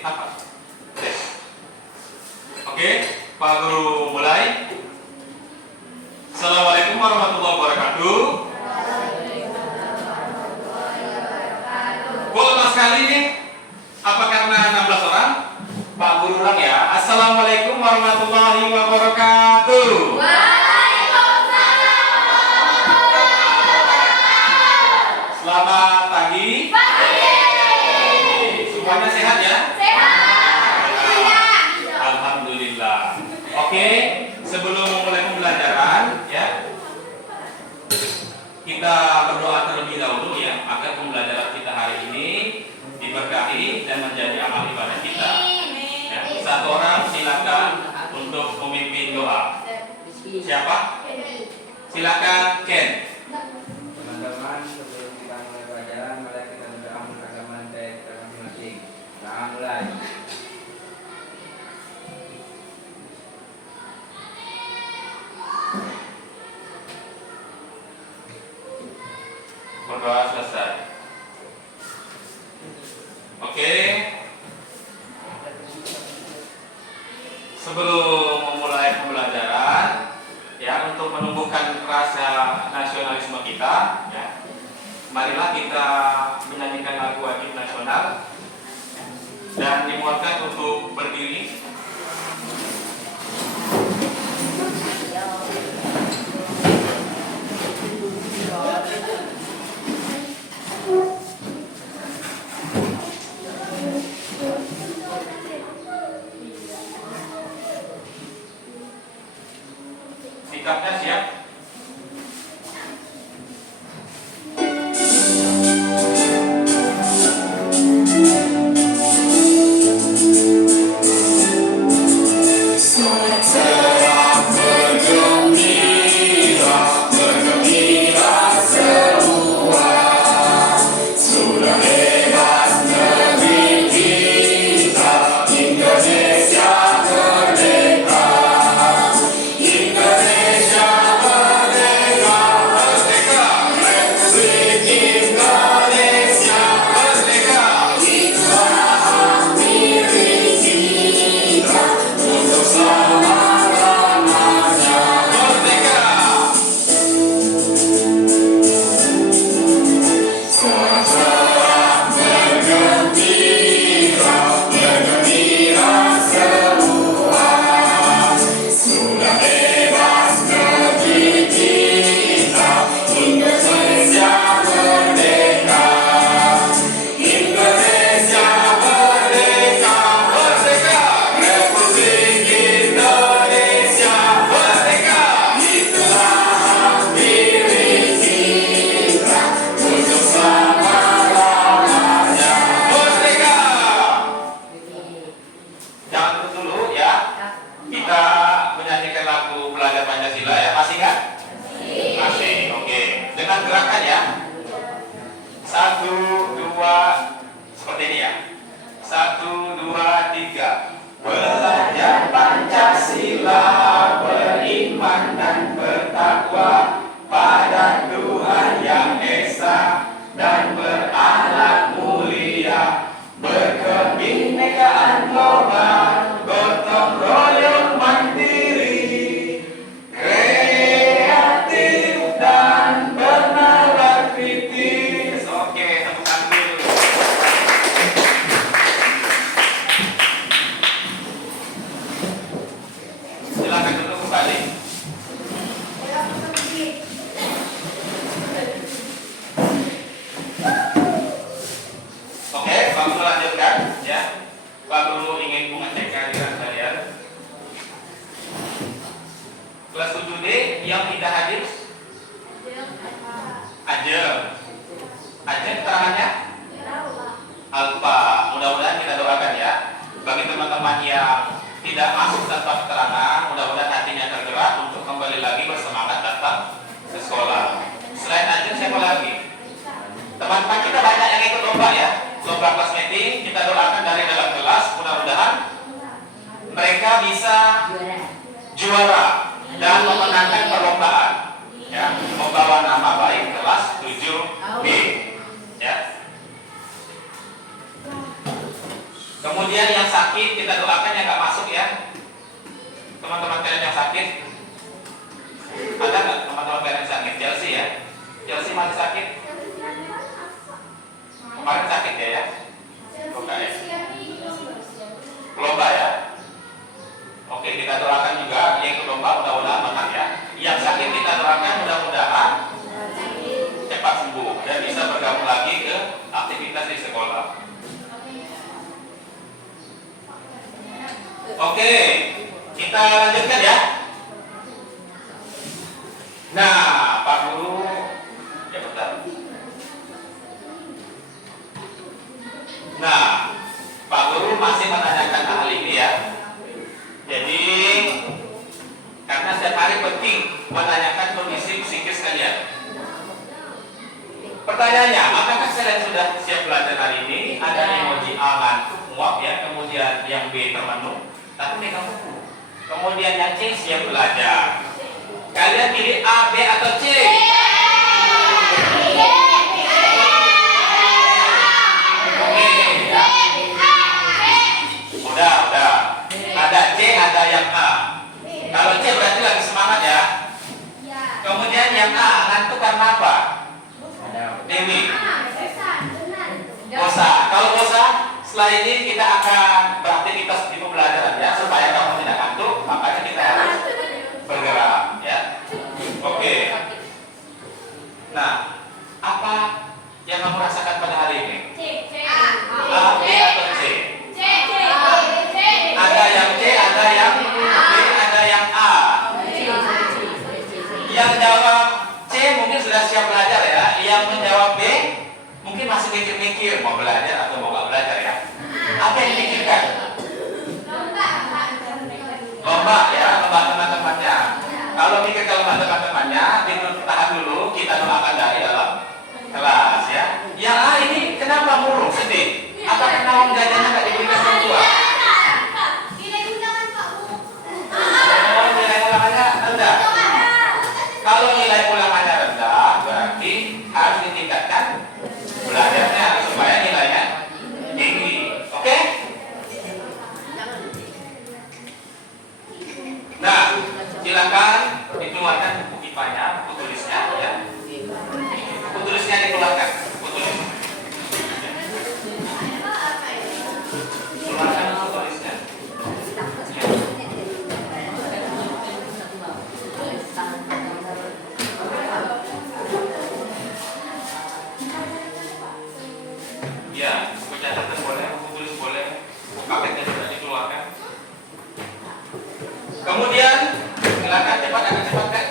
apa? Oke, Pak Guru mulai. Assalamualaikum warahmatullahi wabarakatuh. Boleh sekali nih. Apa karena 16 orang? Pak Guru ulang ya. Assalamualaikum warahmatullahi wabarakatuh. Selamat pagi. Semuanya sehat ya? Alhamdulillah. Oke, sebelum memulai pembelajaran ya, kita berdoa terlebih dahulu ya, agar pembelajaran kita hari ini diberkahi dan menjadi amal ibadah kita. Ya, satu orang silakan untuk memimpin doa. Siapa? Silakan Ken. Teman-teman, sebelum kita mulai pelajaran, mari kita berdoa mengagamkan kita masing-masing. Nah, mulai. Berdoa selesai. Oke. Sebelum memulai pembelajaran, ya, untuk menumbuhkan rasa nasionalisme kita, ya, marilah kita menyanyikan lagu wajib nasional dan dimohonkan untuk berdiri. Sikapnya siap. Juara dan memenangkan perlombaan, ya, membawa nama baik kelas 7B, ya. Kemudian yang sakit kita doakan yang nggak masuk ya. Teman-teman kalian yang sakit, ada nggak teman-teman kalian yang sakit? Chelsea ya, Chelsea masih sakit. Kemarin sakit ya? Luka ya? Lomba ya? Oke, kita doakan juga yang ikut lomba mudah-mudahan menang ya. Yang sakit kita doakan mudah-mudahan cepat sembuh dan bisa bergabung lagi ke aktivitas di sekolah. Oke, kita lanjutkan ya. Nah, Pak Guru, ya bentar. Nah, Pak Guru masih menanyakan hal ini ya. Jadi, karena setiap hari penting menanyakan kondisi psikis kalian. Pertanyaannya, apakah kalian sudah siap belajar hari ini? Ada emoji A ngantuk, muak ya, kemudian yang B termenung, tapi megang buku. Kemudian yang C siap belajar. Kalian pilih A, B atau C? Oke, ya. Udah. Ada C, ada yang A. Kalau C berarti lagi semangat ya. Kemudian yang A ngantuk karena apa? Dewi. Bosan. Kalau bosan, setelah ini kita akan beraktivitas di pembelajaran ya, supaya kamu tidak ngantuk. Makanya kita harus bergerak ya. Oke. Nah, apa yang kamu rasakan pada hari ini? A, B atau C? Ada yang C, ada yang B, ada yang A. Yang jawab C mungkin sudah siap belajar ya. Yang menjawab B mungkin masih mikir-mikir mau belajar atau mau nggak belajar ya. Apa yang dipikirkan? Lomba ya, lomba teman-temannya. Kalau mikir ke lomba teman-temannya, ditahan dulu, kita doakan dari dalam kelas ya. Yang A ini kenapa murung, sedih? Apa karena uang jajannya nggak diberikan orang tua? Oh, nilai ulangannya rendah. Kalau nilai ulangannya rendah, berarti harus ditingkatkan belajarnya supaya nilainya tinggi. Oke? Nah, silakan dikeluarkan buku IPA-nya, buku tulisnya ya. Buku tulisnya dikeluarkan, buku tulis. Keluarkan buku tulisnya. Ya, buku catatan boleh, buku tulis boleh, buku paketnya juga dikeluarkan. Kemudian, silakan cepat agak cepat kan?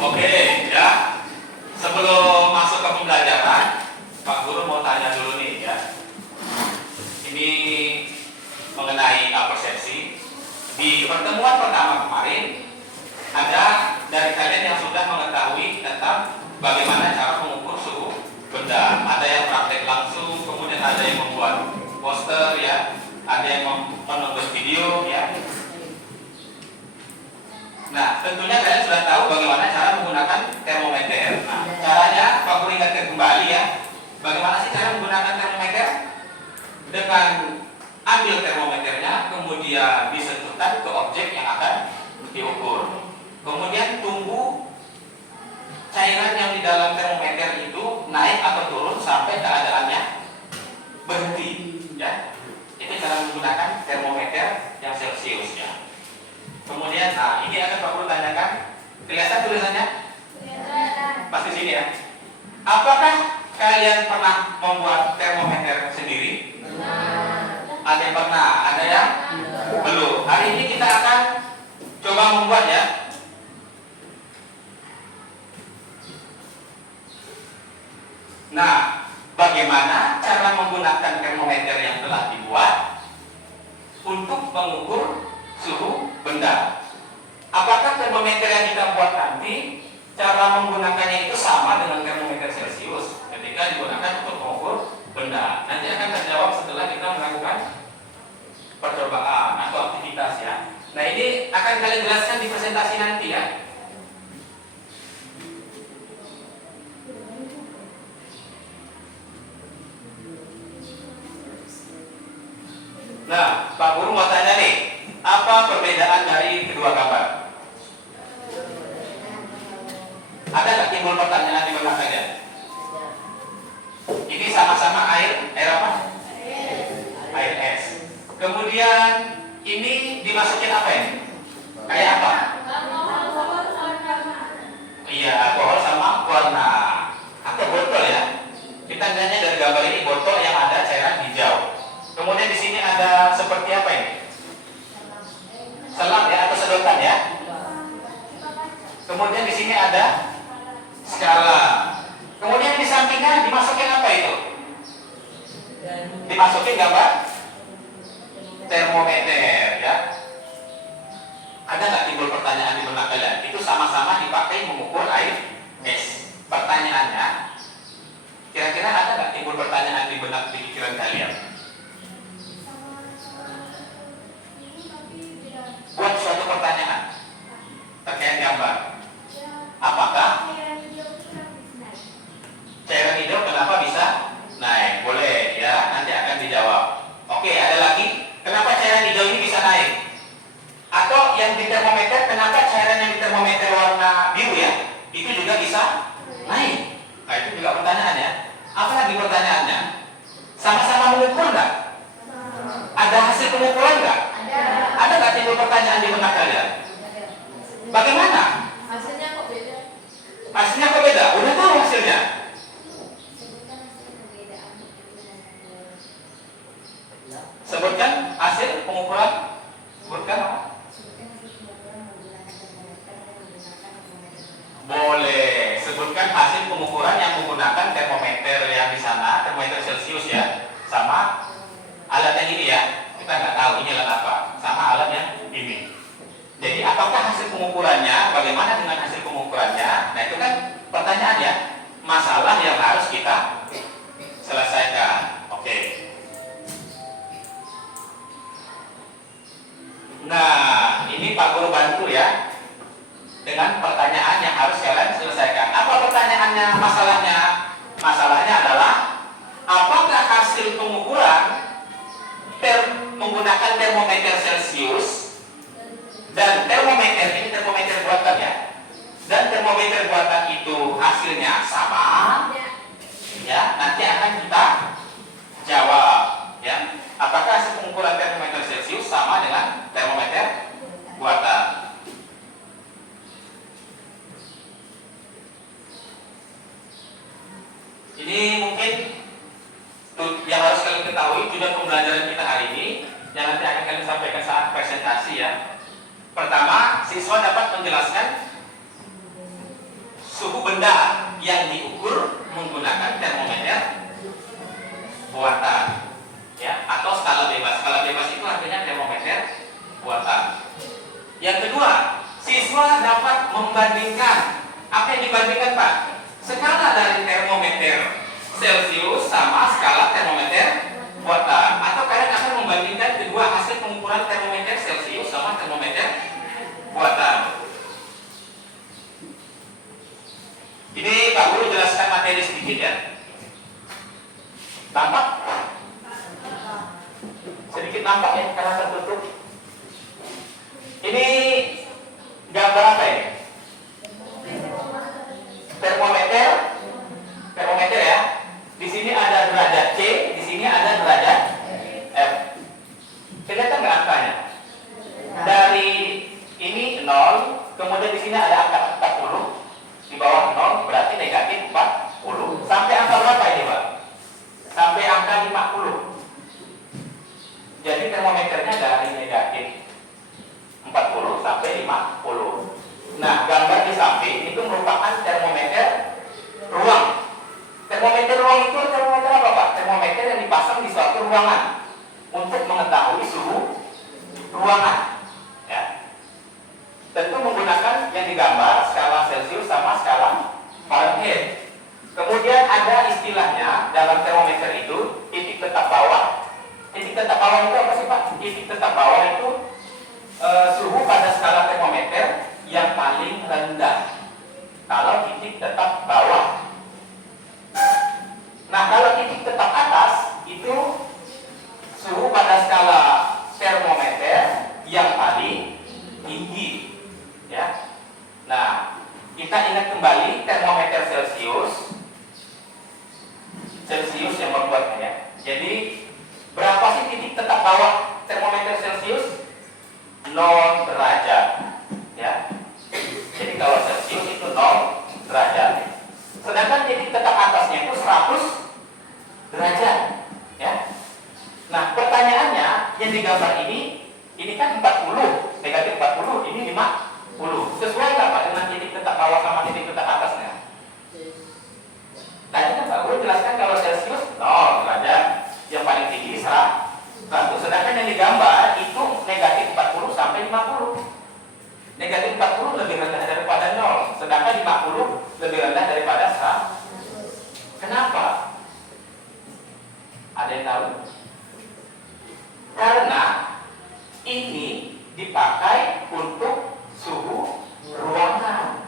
Oke, ya. Sebelum masuk ke pembelajaran, Pak Guru mau tanya dulu nih ya. Ini mengenai persepsi. Di pertemuan pertama kemarin, ada dari kalian yang sudah mengetahui tentang bagaimana cara mengukur suhu benda. Ada yang praktek langsung, kemudian ada yang membuat poster ya, ada yang menonton video ya. Nah, tentunya kalian sudah tahu bagaimana cara menggunakan termometer. Nah, caranya Pak Guru ingatkan kembali ya. Bagaimana sih cara menggunakan termometer? Dengan ambil termometernya, kemudian disentuhkan ke objek yang akan diukur. Kemudian tunggu cairan yang di dalam termometer itu naik atau turun sampai keadaannya berhenti. Ya, itu cara menggunakan termometer yang Celsius ya. Kemudian, nah ini akan Pak Guru tanyakan. Kelihatan tulisannya? Pas di sini ya. Apakah kalian pernah membuat termometer sendiri? Ada yang pernah, ada yang belum. Hari ini kita akan coba membuat ya. Nah, bagaimana cara menggunakan termometer yang telah dibuat untuk mengukur suhu benda? Apakah termometer yang kita buat nanti cara menggunakannya itu sama dengan termometer Celsius ketika digunakan untuk mengukur benda? Nanti akan terjawab setelah kita melakukan percobaan atau akan kalian jelaskan di presentasi nanti ya. Nah, Pak Guru mau tanya nih, apa perbedaan dari kedua gambar? Ada nggak timbul pertanyaan di benak kalian? Ini sama-sama air apa? Air es. Kemudian ini dimasukin apa ini? Kayak apa? Iya, alkohol sama warna. Atau botol ya? Kita lihatnya dari gambar ini botol yang ada cairan hijau. Kemudian di sini ada seperti apa ini? Selang ya atau sedotan ya? Kemudian di sini ada skala. Kemudian di sampingnya dimasukin apa itu? Dimasukin gambar termometer ya. Ada nggak timbul pertanyaan di benak kalian? Itu sama-sama dipakai mengukur air es. Pertanyaannya, kira-kira ada nggak timbul pertanyaan di benak di pikiran kalian? Buat suatu pertanyaan terkait gambar. Apakah cairan hijau kenapa bisa naik? Boleh ya, nanti akan dijawab. Oke, ada lagi. Kenapa cairan hijau ini bisa naik? Atau yang di termometer, kenapa cairan yang di termometer warna biru ya, itu juga bisa naik? Nah, itu juga pertanyaan ya. Apa lagi pertanyaannya? Sama-sama mengukur nggak? Ada hasil pengukuran nggak? Ada nggak timbul pertanyaan di benak kalian? Bagaimana? Hasilnya kok beda? Hasilnya kok beda? Udah tahu hasilnya? Sebutkan hasil pengukuran. Sebutkan apa? Boleh. Sebutkan hasil pengukuran yang menggunakan termometer yang di sana, termometer Celcius ya, sama alat yang ini ya. Kita nggak tahu ini alat apa, sama alat yang ini. Jadi apakah hasil pengukurannya? Bagaimana dengan hasil pengukurannya? Nah itu kan pertanyaan ya, masalah yang harus kita selesaikan. Oke. Nah ini Pak Guru bantu ya dengan pertanyaan yang harus kalian selesaikan. Apa pertanyaannya? Masalahnya adalah apakah hasil pengukuran menggunakan termometer Celcius dan termometer ini termometer buatan ya, dan termometer buatan itu hasilnya sama ya, nanti akan kita jawab ya, apakah hasil pengukuran termometer Celcius sama dengan termometer buatan. Ini mungkin yang harus kalian ketahui tujuan pembelajaran kita hari ini yang nanti akan kalian sampaikan saat presentasi ya. Pertama, siswa dapat menjelaskan suhu benda yang diukur menggunakan termometer buatan ya, atau skala bebas. Skala bebas itu artinya termometer buatan. Yang kedua, siswa dapat membandingkan. Apa yang dibandingkan Pak? Skala dari termometer Celcius sama skala termometer buatan. Atau kalian akan membandingkan kedua hasil pengukuran termometer Celcius sama termometer buatan. Ini Pak Guru jelaskan materi sedikit ya. Nampak? Sedikit nampak ya karena tertutup. Ini gambar apa ini? Termometer ya. Di sini ada derajat C, di sini ada derajat F. Kelihatan nggak angkanya? Dari ini 0, kemudian di sini ada angka 40, di bawah 0 berarti negatif 40. Sampai angka berapa ini Pak? Sampai angka 50. Jadi termometernya dari negatif 40 sampai 50. Nah, gambar di samping itu merupakan termometer ruang. Termometer ruang itu termometer apa Pak? Termometer yang dipasang di suatu ruangan untuk mengetahui suhu ruangan. Ya. Tentu menggunakan yang digambar skala Celcius sama skala Fahrenheit. Kemudian ada istilahnya dalam termometer itu titik tetap bawah. Titik tetap bawah itu apa sih Pak? Titik tetap bawah itu suhu pada skala yang paling rendah. Kalau titik tetap bawah. Nah, kalau titik tetap atas itu suhu pada skala termometer yang paling tinggi, ya. Nah, kita ingat kembali termometer Celcius yang membuatnya, ya. Jadi berapa sih titik tetap bawah termometer Celcius? 0 derajat, ya. Jadi kalau Celcius itu 0 derajat. Sedangkan titik tetap atasnya itu 100 derajat, ya. Nah, pertanyaannya yang digambar ini kan 40, negatif 40, ini 50. Sesuai nggak Pak dengan titik tetap bawah sama titik tetap atasnya? Nah, ini kan Pak Guru jelaskan kalau Celcius 0 derajat, yang paling tinggi 100. Sedangkan yang digambar itu negatif 40 sampai 50. Negatif 40 lebih rendah daripada 0, sedangkan 50 lebih rendah daripada 100. Kenapa? Ada yang tahu? Karena ini dipakai untuk suhu ruangan.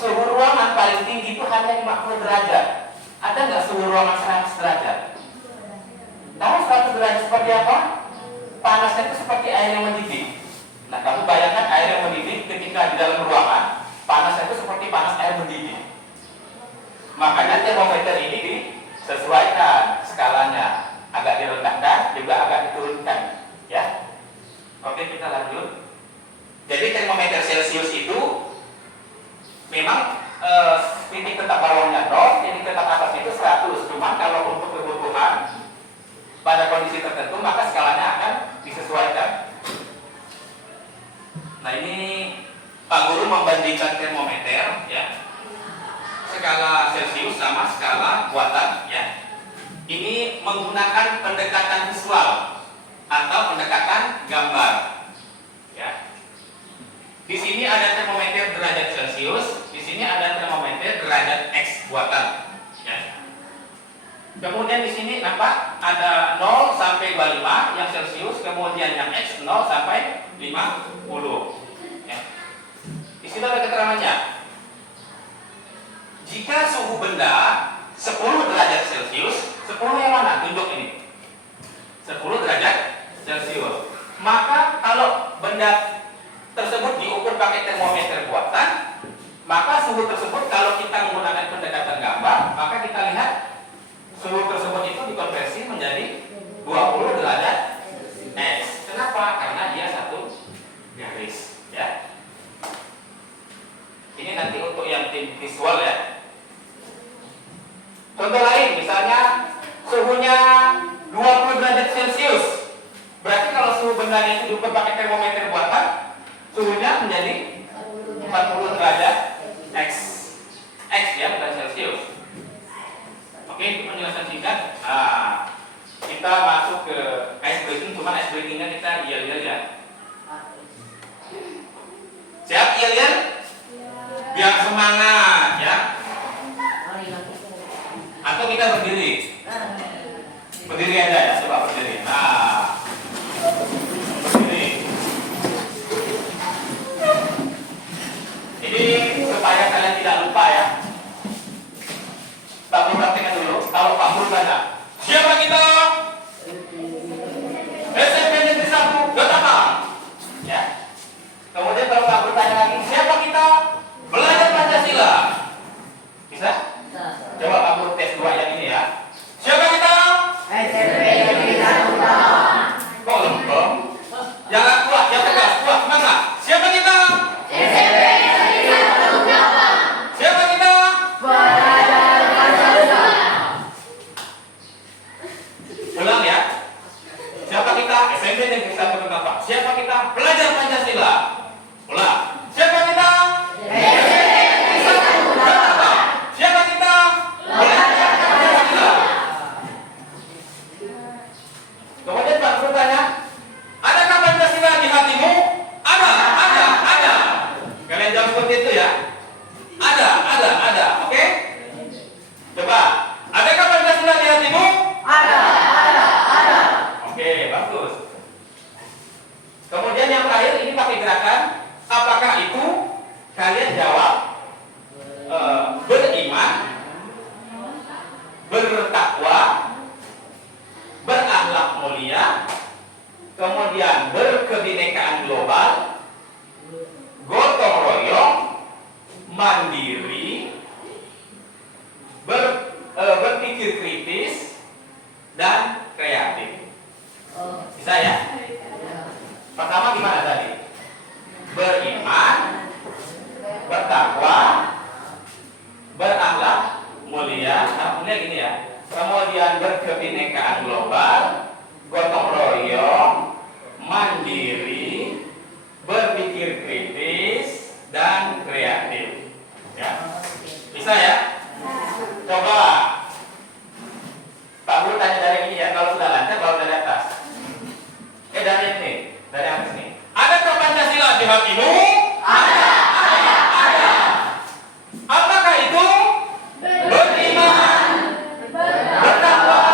Suhu ruangan paling tinggi itu hanya 50 derajat. Ada nggak suhu ruangan 100 derajat? Tahu 100 derajat seperti apa? Panasnya itu seperti air yang mendidih. Nah, kamu bayangkan air yang mendidih ketika di dalam ruangan, panasnya itu seperti panas air mendidih. Makanya termometer ini disesuaikan skalanya, agak direndahkan, juga agak diturunkan, ya. Oke, kita lanjut. Jadi termometer Celcius itu memang titik tetap bawahnya 0, titik tetap atasnya itu 100. Cuma kalau untuk kebutuhan pada kondisi tertentu, maka skalanya akan disesuaikan. Nah, ini Pak Guru membandingkan termometer, ya, skala Celcius sama skala buatan, ya. Ini menggunakan pendekatan visual atau pendekatan gambar, ya. Di sini ada termometer derajat Celcius, di sini ada termometer derajat X buatan, ya. Kemudian di sini nampak ada 0 sampai 25 yang Celcius, kemudian yang X 0 sampai 50, ya. Di sini ada keterangannya. Jika suhu benda 10 derajat Celcius, 10 yang mana? Tunjuk ini. 10 derajat Celcius. Maka kalau benda tersebut diukur pakai termometer buatan, maka suhu tersebut kalau kita menggunakan pendekatan gambar, maka kita lihat suhu tersebut itu dikonversi menjadi 20 derajat X. Kenapa? Karena dia satu garis, ya. Ini nanti untuk yang tim visual, ya. Contoh lain, misalnya suhunya 20 derajat Celcius. Berarti kalau suhu bendanya itu diukur pakai termometer buatan, suhunya menjadi 40 derajat X. X, ya, bukan Celcius. Oke, itu penjelasan singkat. Nah, kita masuk ke ice breaking, cuman ice breakingnya kita yel-yel, ya. Siap yel-yel? Biar semangat, ya. Atau kita berdiri? Berdiri aja, ya, coba berdiri. Nah, berdiri. Ini supaya kalian tidak lupa, ya. Pak Guru praktekkan dulu. Kalau Pak Guru tanya, siapa kita? SMP Negeri 1 Gatapan, ya. Kemudian kalau Pak Guru tanya lagi, siapa kita? Belajar Pancasila. Bisa? Coba Pak Guru tes 2 yang ini, ya. Siapa kita? SMP Negeri 1 Gatapan. Kok lempeng? Jangan kuat, yang tegas, kuat, semangat. Siapa kita? SMP Negeri 1 Gatapan. Siapa kita? Belajar Pancasila. Ulang, ya. Siapa kita? SMP Negeri 1 Gatapan. Siapa kita? Belajar Pancasila. Ulang. Siapa kita? SMP Negeri 1 Gatapan. Siapa kita? Belajar Pancasila. Kemudian Pak Guru tanya, adakah Pancasila di hatimu? Ada. Kalian jawab seperti itu, ya. Ada. Oke? Coba, adakah Pancasila di hatimu? Ada. Oke, bagus. Kemudian yang terakhir ini pakai gerakan, apakah itu Kalian jawab beriman, bertakwa, berakhlak mulia, kemudian berkebinekaan global, gotong royong, mandiri, berpikir kritis, dan kreatif. Bisa ya? Pertama gimana tadi? Beriman, bertakwa, berakhlak mulia, mulia gini ya. Kemudian berkebinekaan global, gotong royong, mandiri, berpikir kritis, dan kreatif. Ya, bisa ya? Coba Pak Guru tanya dari ini ya, kalau sudah lancar, kalau dari atas. Dari ini, dari atas nih. Adakah Pancasila di hatimu? Ada. Apakah itu? Beriman, bertakwa,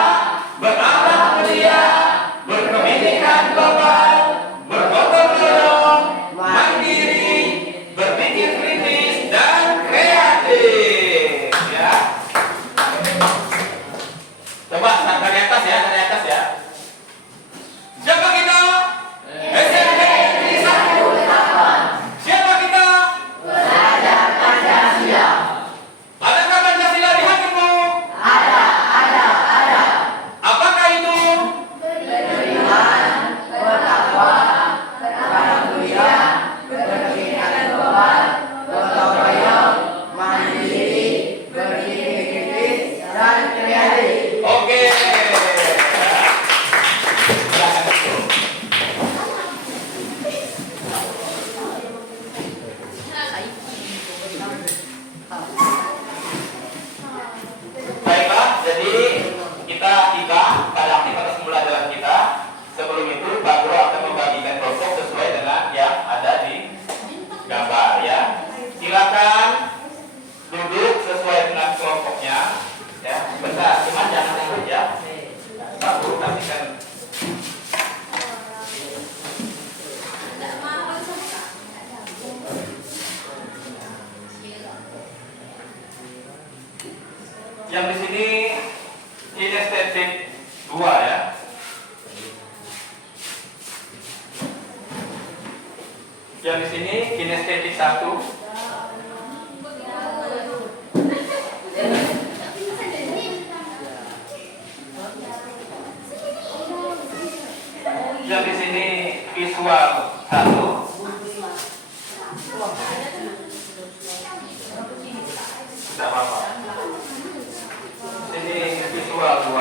berakhlak mulia, berkebinekaan global, bergotong royong, mandiri, berpikir kritis, dan kreatif. Ya. Coba dari atas ya, dari atas ya. Siapa kita? SMP Negeri 1 Siapa kita? Belajar Pancasila. Adakah Pancasila di hatimu? Ada. Apakah itu? Beriman, bertakwa, berakhlak mulia, berkebinekaan global, gotong royong, mandiri, berpikir kritis, dan kreatif. Oke. Silakan dulu. Baiklah, jadi kita tiba pada aktivitas pembelajaran kita. Sebelum itu, Pak Guru akan membagikan kelompok sesuai dengan yang ada di gambar ya. Silakan duduk sesuai dengan kelompoknya. Ya, bentar, cuman jangan ribut ya. Pak Guru kasihkan. Yang di sini kinestetik 2 ya. Yang di sini kinestetik 1. Yang di sini visual 1. Tidak apa-apa. Ini visual 2.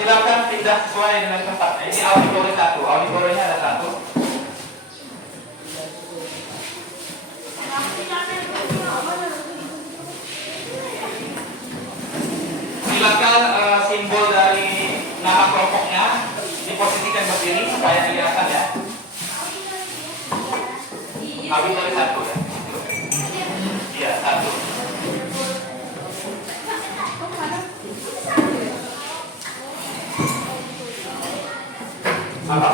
Silakan pindah sesuai dengan tempatnya. Ini auditori 1. Auditorinya ada 1. Silakan simbol dari nama kelompoknya diposisikan berdiri supaya kelihatan ya. Auditori 1 ya. Iya, 1. Apa?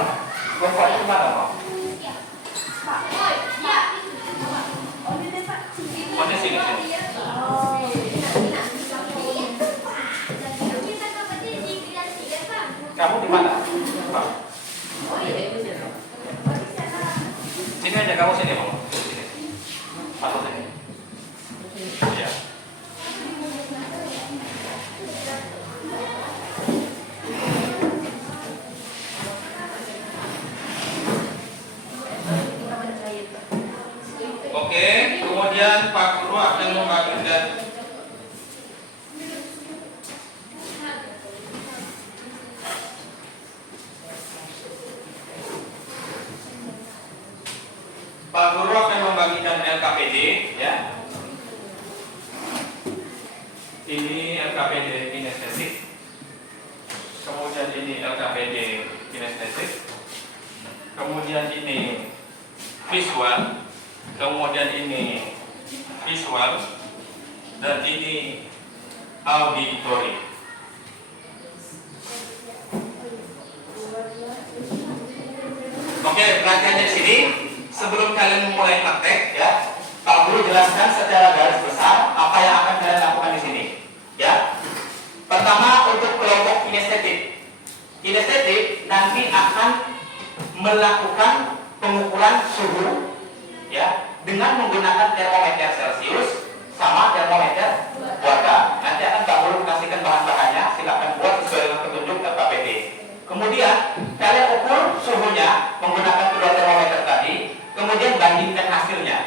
Kelompoknya kemana, Pak? Oh, di sini. Kamu di mana? Pak. Sini aja, kamu sini, Pak. Sini. Atau sini. Ya. Oke, kemudian Pak Guru akan membagikan LKPD ya. Ini LKPD kinestetik. Kemudian ini LKPD kinestetik. Kemudian ini visual. Kemudian ini visual. Dan ini auditori. pengertiannya di sini. Sebelum kalian memulai praktek, ya, Pak Guru jelaskan secara garis besar apa yang akan kalian lakukan di sini. Ya, pertama untuk kelompok kinestetik. Kinestetik nanti akan melakukan pengukuran suhu, ya, dengan menggunakan termometer Celcius sama termometer Warta. Nanti akan Pak Guru kasihkan bahan-bahannya, silakan buat sesuai dengan petunjuk KPD. Kemudian kalian ukur suhunya menggunakan kedua termometer tadi, kemudian bandingkan hasilnya.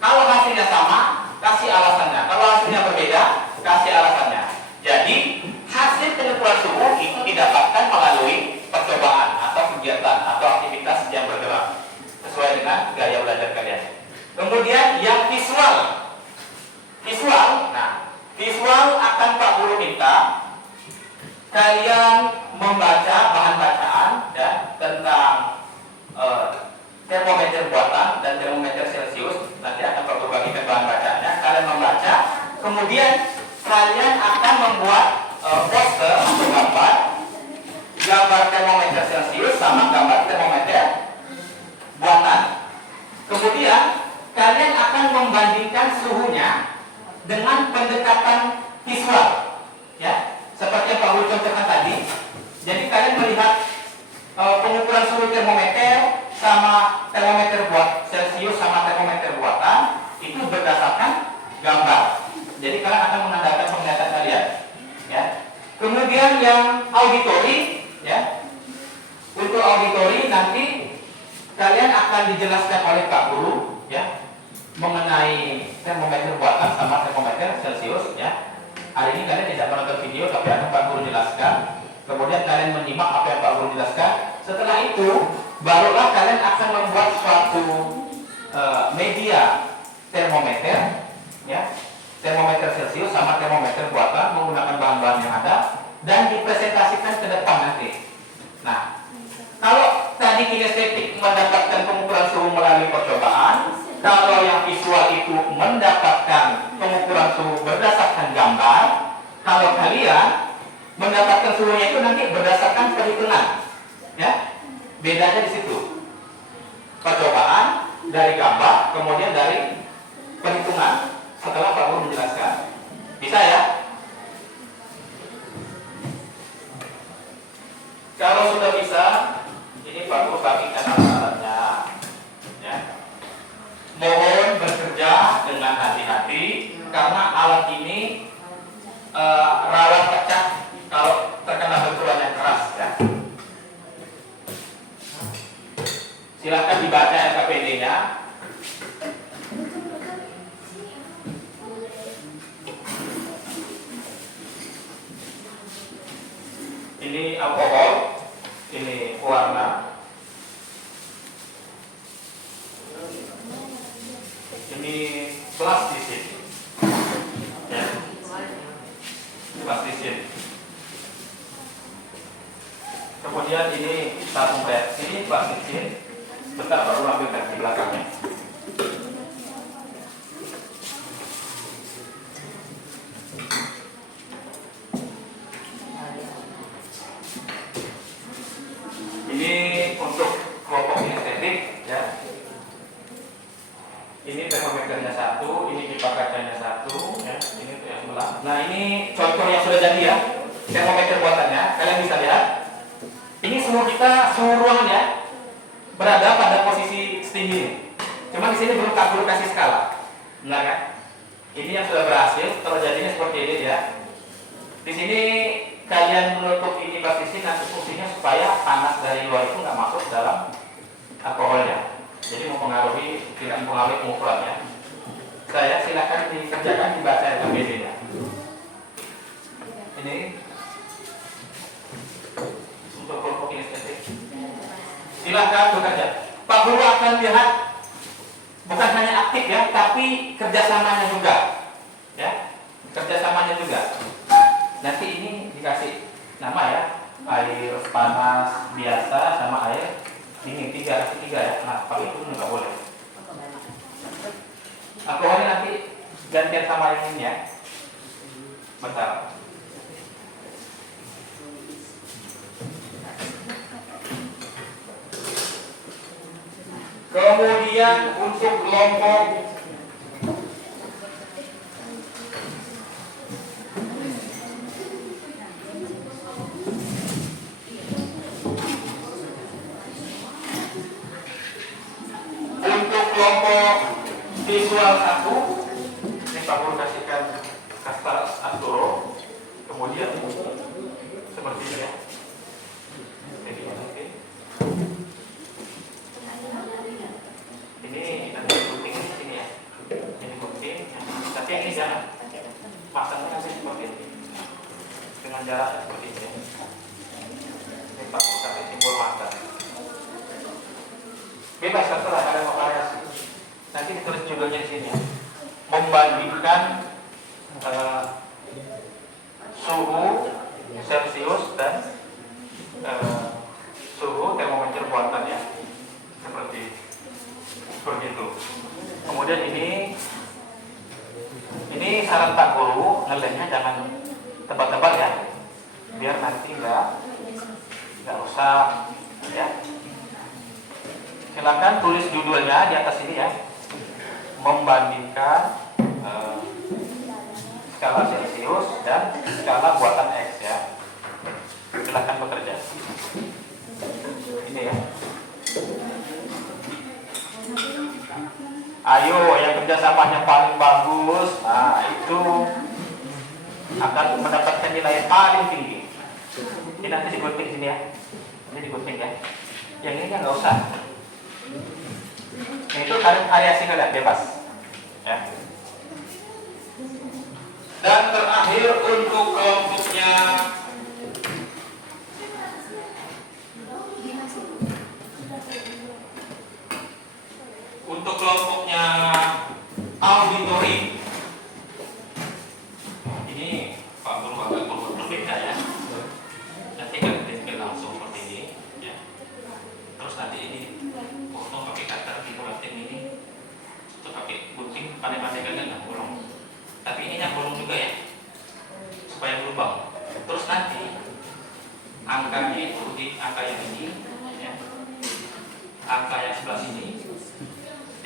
Kalau hasilnya sama, kasih alasannya. Kalau hasilnya berbeda, kasih alasannya. Jadi hasil pengukuran suhu itu didapatkan melalui percobaan atau kegiatan atau aktivitas yang bergerak sesuai dengan gaya belajar kalian. Kemudian yang visual, visual akan Pak Guru minta kalian membaca bahan bacaan, ya, tentang termometer buatan dan termometer Celcius. Nanti akan Pak Guru bagikan bahan bacaannya. Kalian membaca, kemudian kalian akan membuat poster atau gambar termometer Celcius sama gambar termometer buatan. Kemudian kalian akan membandingkan suhunya dengan pendekatan visual, ya, seperti yang Pak Guru contohkan tadi. Jadi kalian melihat pengukuran suhu termometer sama termometer buat Celcius sama termometer buatan itu berdasarkan gambar. Jadi kalian akan menandakan penglihatan kalian, ya. Kemudian yang auditori, ya, untuk auditori nanti kalian akan dijelaskan oleh Pak Guru, ya, mengenai termometer buatan sama termometer Celcius, ya. Hari ini kalian tidak menonton video tapi akan Pak Guru jelaskan. Kemudian kalian menyimak apa yang Pak Guru jelaskan. Setelah itu barulah kalian akan membuat suatu media termometer, ya, termometer Celcius sama termometer buatan menggunakan bahan-bahan yang ada dan dipresentasikan ke depan nanti. Nah, kalau tadi kinestetik mendapatkan pengukuran suhu melalui percobaan, kalau yang visual itu mendapatkan pengukuran suhu berdasarkan gambar, kalau kalian mendapatkan suhunya itu nanti berdasarkan perhitungan, ya. Bedanya di situ. Percobaan dari gambar, kemudian dari perhitungan. Setelah Pak Guru menjelaskan, bisa ya? Kalau sudah bisa, ini Pak Guru bagikan alat-alatnya, ya. Mohon bekerja dengan hati-hati karena alat ini rawan pecah kalau terkena benturan yang keras, ya. Silakan dibaca LKPD-nya. Ini alkohol, ini warna, ini plastisin, ya, plastisin. Kemudian ini tabung reaksi plastisin. Bentar, baru ambilkan di belakangnya. Ini untuk kelompok kinestetik, ya. Ini termometernya satu, ini pipa kacanya satu, ya. Ini untuk yang sebelah. Nah, ini contoh yang sudah jadi, ya. Termometer buatannya, kalian bisa lihat. Ini suhu kita, suhu ruangan, ya, berada pada posisi setinggi ini. Cuma di sini belum Pak Guru kasih skala, benar kan? Ini yang sudah berhasil, terjadinya seperti ini, ya. Di sini kalian menutup ini plastisin, nanti fungsinya supaya panas dari luar itu nggak masuk dalam alkoholnya. Jadi mempengaruhi, tidak mempengaruhi pengukurannya. Saya silakan dikerjakan, dibaca LKPD-nya. Ini untuk kelompok kinestetik. Silakan bekerja. Pak Guru akan lihat bukan hanya aktif, ya, tapi kerjasamanya juga, ya, kerjasamanya juga. Nanti ini dikasih nama, ya, air panas biasa sama air dingin, tiga, ya. Nah, kalau itu nggak boleh. Alkoholnya nanti gantian sama air ini, ya. Bentar. Kemudian untuk kelompok visual 1, ini Pak Guru kasihkan kasta Asturo, kemudian seperti ini ya. Ini nanti gunting di sini ya. Ini gunting, tapi yang ini jangan. Pasangnya nanti seperti ini, dengan jarak seperti ini. Ini Pak Guru kasih simbol mata. Bebas terserah, ada mau variasi. Nanti ditulis judulnya di sini. Membandingkan suhu Celcius dan suhu termometer buatan ya. Seperti itu. Kemudian ini saran Pak Guru, ngelemnya jangan tebal-tebal ya. Biar nanti nggak usah ya. Silakan tulis judulnya di atas ini ya. Membandingkan skala Celcius dan skala buatan X ya. Silakan bekerja. Ini ya. Ayo yang kerjasamanya paling bagus, nah itu akan mendapatkan nilai paling tinggi. Ini nanti digunting sini ya. Ini digunting ya. Yang ini kan nggak usah. Nah, itu kalian variasi kalian bebas ya. Dan terakhir untuk kelompoknya auditory, ini Pak Guru agak berbeda ya. Nanti kalian tempel langsung seperti ini ya. Terus nanti ini potong pakai cutter di buatin ini, itu pakai gunting pandai-pandai kalian nggak bolong. Tapi ini yang bolong juga ya, supaya berlubang. Terus nanti angkanya itu di angka yang ini ya, angka yang sebelah sini.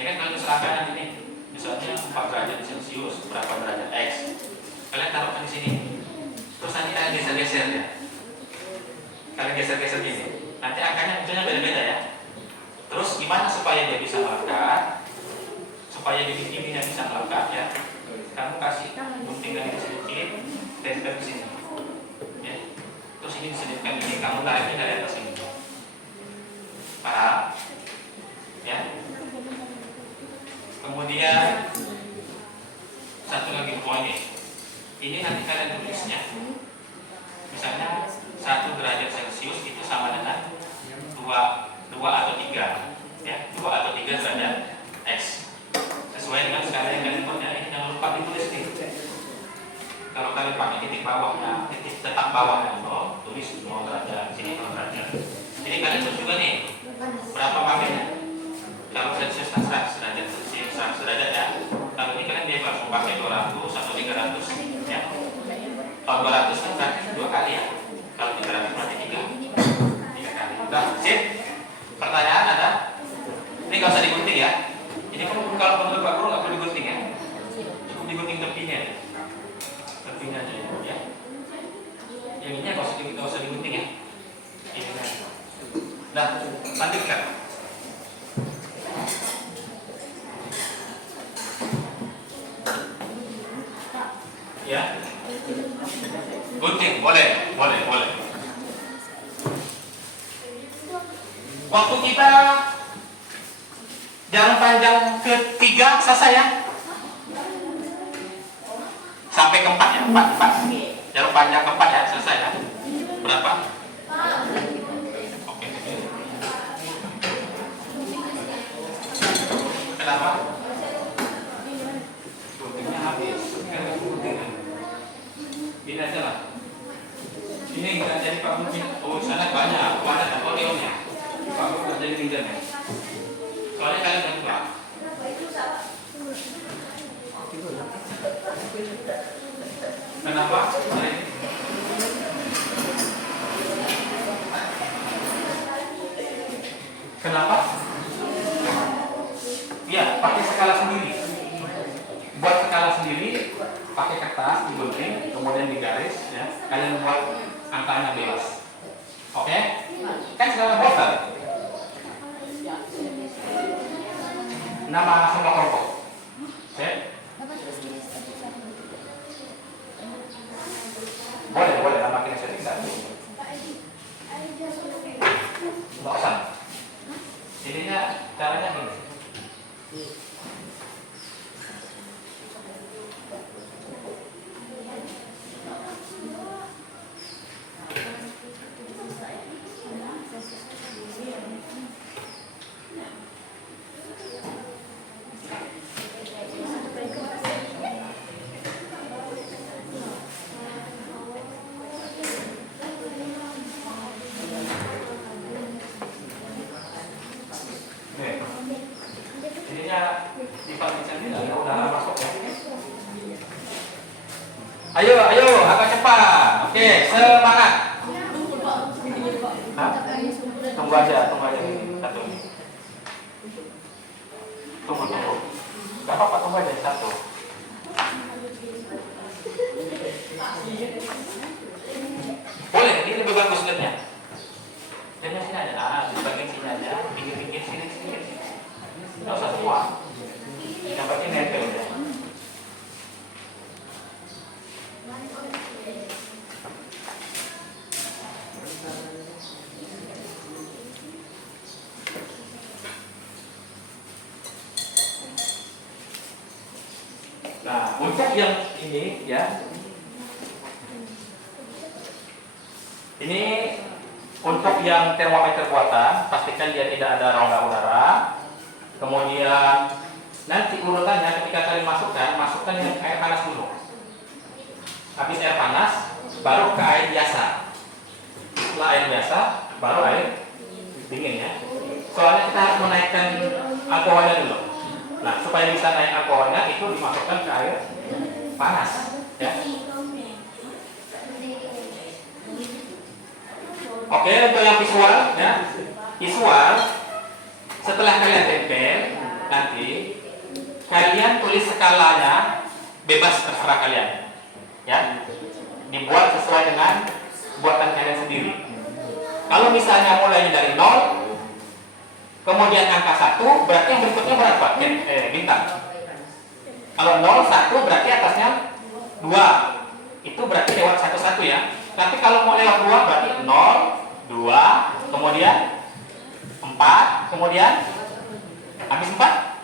Ini kan kalau misalkan ini, misalnya 4 derajat Celcius, berapa derajat X, kalian taruhkan di sini. Terus nanti kalian geser-geser ya. Kalian geser-geser gini. Nanti angkanya misalnya beda-beda ya. Terus gimana supaya dia bisa melekat? Supaya di ininya bisa melekat ya. Kamu kasih gunting dari sedikit, tempel di sini. Ya. Terus ini diselipkan ini, kamu tariknya dari atas ini. Paham? Ya. Kemudian satu lagi poin ini nanti kalian tulisnya. Misalnya 1 derajat Celcius itu sama dengan 2 atau 3 ya, 2 atau 3 derajat X. Sesuai dengan skala yang kalian punya. Ini jangan lupa ditulis nih. Kalau kalian pakai titik bawahnya, titik tetap bawahnya 0, tulis 0 derajat, sini 0 derajat. Jadi kalian tulis juga nih berapa makanya. Kalau Celcius 100 derajat Celcius 100 derajat ya. Kalau ini kalian bebas mau pakai 200 atau 300 ya. Kalau 200 kan berarti 2 kali ya. Kalau 300 berarti 3 kali. Udah, sip. Pertanyaan ada? Ini nggak usah digunting ya. Ini kan kalau menurut Pak Guru nggak perlu digunting ya. Cukup digunting tepinya ya. Tepinya aja ya. Yang ini nggak usah digunting ya. Ini kan. Nah, lanjutkan. Ya. Gunting, boleh. Waktu kita jarum panjang ketiga selesai ya. Sampai keempat ya, 4. Jarum panjang keempat ya, selesai ya. Berapa? Oke. Kenapa? Guntingnya habis. Ini aja lah. Ini nggak jadi Pak Guru. Oh, sana banyak audionya. Pak Guru nggak jadi pinjamnya. Soalnya kalian nggak buka. Kenapa? Kenapa? kalian buat angkanya bebas. Oke? Kan sekarang voter. Nama semua kelompok. Oke? Boleh nama kinestetik satu. Nggak usah. Jadinya caranya gini. Ayo, agak cepat. Oke, semangat. Hah? Tunggu aja satu. Tunggu. Gak apa-apa, tunggu aja satu. Boleh, ini lebih bagus lihatnya. Lihatnya sini aja, di bagian sini aja, pinggir-pinggir sini. Gak usah semua. Yang penting nempel ya. Nah, untuk yang ini ya, ini untuk yang termometer buatan, pastikan dia tidak ada rongga udara. Kemudian nanti urutannya ketika kalian masukkan yang air panas dulu. Habis air panas, baru ke air biasa. Setelah air biasa, baru air dingin ya. Soalnya kita harus menaikkan alkoholnya dulu. Nah, supaya bisa naik alkoholnya itu dimasukkan ke air panas ya. Oke, untuk yang visual ya. Visual setelah kalian tempel, nanti kalian tulis skalanya, bebas terserah kalian ya. Dibuat sesuai dengan buatan kalian sendiri. Kalau misalnya mulainya dari 0, kemudian angka 1, berarti yang berikutnya berapa? Bintang. Kalau 0, 1 berarti atasnya 2. Itu berarti lewat 1 ya. Tapi kalau mau lewat 2 berarti 0, 2, kemudian 4, kemudian habis 4,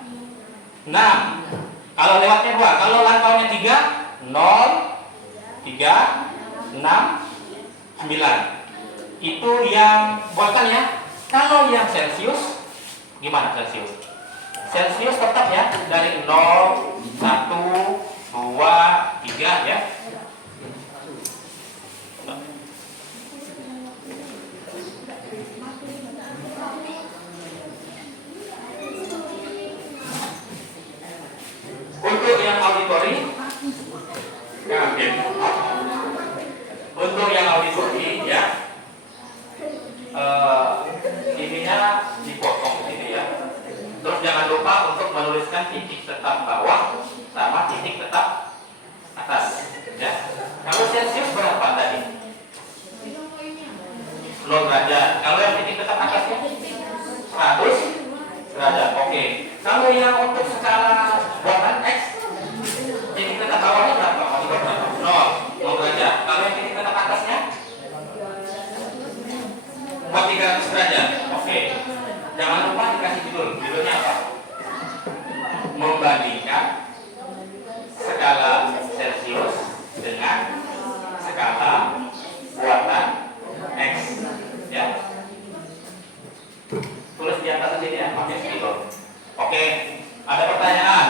6. Kalau lewatnya 2, kalau langkaunya 3, 0, 3, 6, 9. Itu yang buatannya. Kalau yang Celcius, gimana Celcius? Celcius tetap ya, dari 0, 1, 2, 3 ya. Untuk yang auditori, untuk yang auditori ya, ininya dipotong sini ya. Terus jangan lupa untuk menuliskan titik tetap bawah sama titik tetap atas ya. Kalau Celcius berapa tadi? 0 derajat. Kalau yang titik tetap atasnya 100 derajat. Oke. Kalau yang untuk skala buatan X, titik tetap bawahnya berapa? 0 derajat. Kalau yang titik tetap atasnya buat 300 derajat. Oke. Jangan lupa dikasih judul. Judulnya apa? Membandingkan skala Celcius dengan skala buatan X. Ya. Tulis di atas sini ya, pakai spidol. Oke. Ada pertanyaan?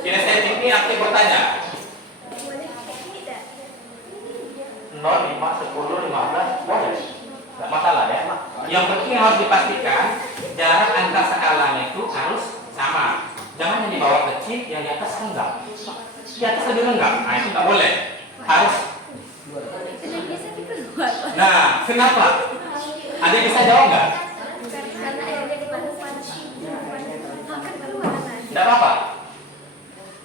Kinestetik ini aktif bertanya. 0, 5, 10, 15 boleh, nggak masalah ya. Yang penting harus dipastikan jarak antar skalanya itu harus sama. Jangan yang di bawah kecil, yang di atas enggak. Di atas lebih enggak, nah itu nggak boleh. Harus. Nah, kenapa? Ada yang bisa jawab nggak? Nggak apa-apa.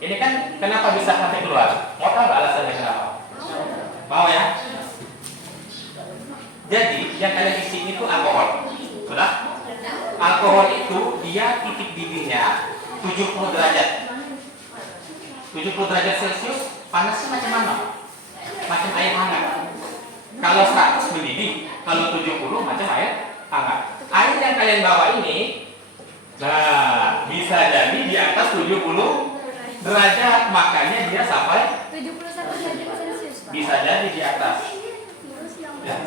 Ini kan kenapa bisa sampai keluar? Mau tahu nggak alasannya kenapa? 70 derajat Celcius panasnya macam mana? Macam air hangat. Kalau 100 mendidih, kalau 70 macam air hangat. Air yang kalian bawa ini, nah bisa jadi di atas 70 derajat, makanya dia sampai 71 derajat Celcius, Pak. bisa jadi di atas. Ya.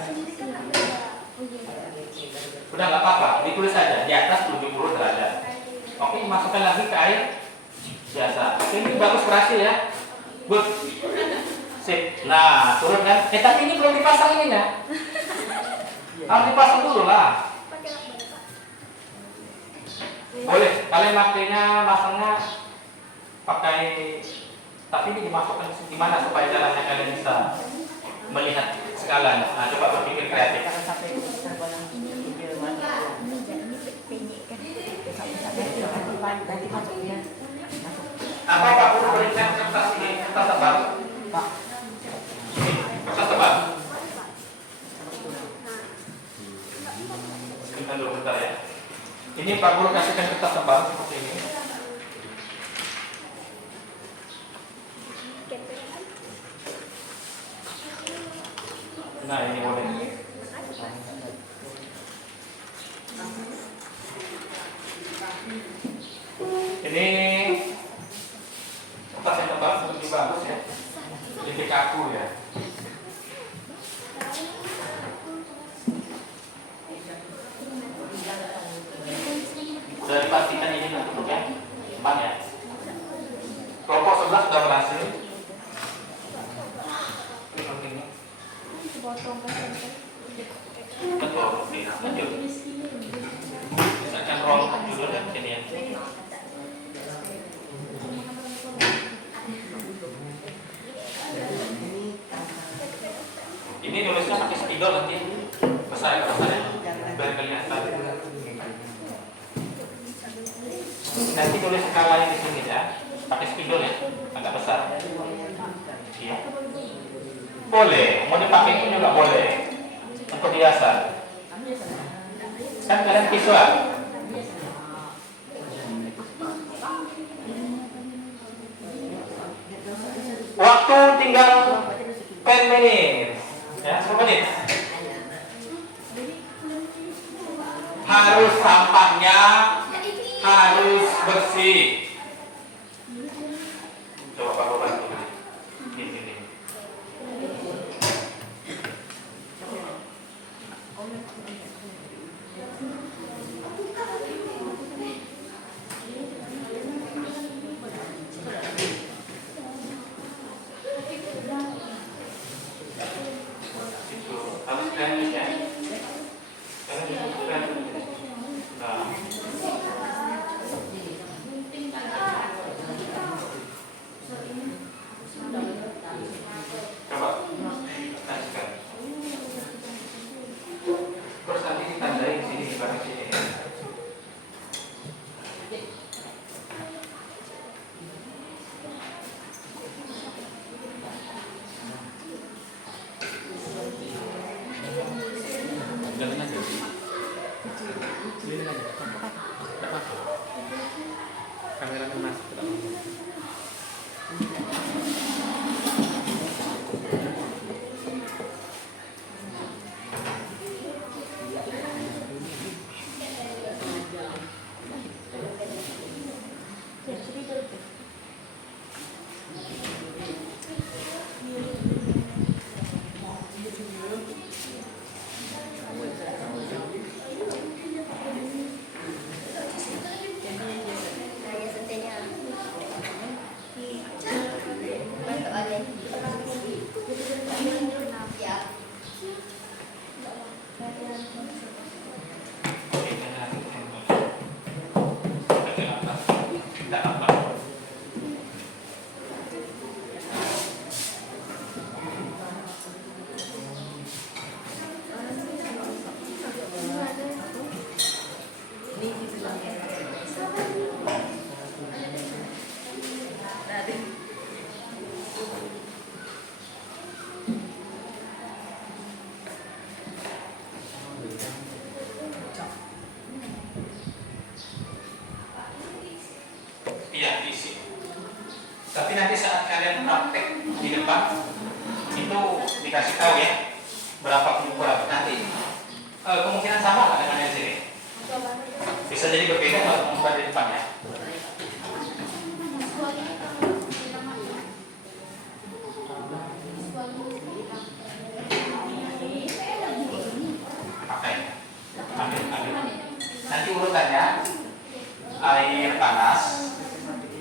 Udah nggak apa-apa, ditulis saja di atas 70 derajat. Oke, masukkan lagi ke air biasa. Ini bagus berhasil ya. Good. Sip. Nah, turun kan? Tapi ini belum dipasang ininya. Harus dipasang dulu lah. Boleh, kalian masangnya pakai, tapi ini dimasukkan di mana supaya jalannya kalian bisa melihat skalanya. Nah, coba berpikir kreatif. Kalau sampai tergoyang ide mana? Nanti masuknya. Apa Pak perlu berikan kertas ini? Kertas tebal? Pak. Kertas tebal? Sebentar dulu, bentar ya. Ini Pak Guru kasihkan kertas tebal seperti ini. Nah, ini boleh. Ini kertas yang tebal lebih bagus ya, lebih kaku ya. Sudah dipastikan ini bentuknya empat ya. Kelompok 11 sudah berhasil. Ini betul, lanjut. Misalkan roll dulu dan sini ya. Ini nulisnya pakai spidol nanti, besar ya, biar kelihatan. Nanti tulis skalanya di sini ya, pakai spidol ya, agak besar. Iya. Boleh, mau dipakai pun juga boleh. Untuk hiasan. Kan kalian visual. Waktu tinggal 10 menit. Ya, 10 menit. Harus sampahnya harus bersih. Coba Pak bantu. Ini. Harus teknis ya. Coba tekan. Terus nanti ditandai di sini, di belakang sini. itu dikasih tahu ya berapa pengukuran nanti. Kemungkinan sama nggak dengan yang sini? Bisa jadi berbeda kalau pengukuran di depan ya. Ambil. Nanti urutannya air panas,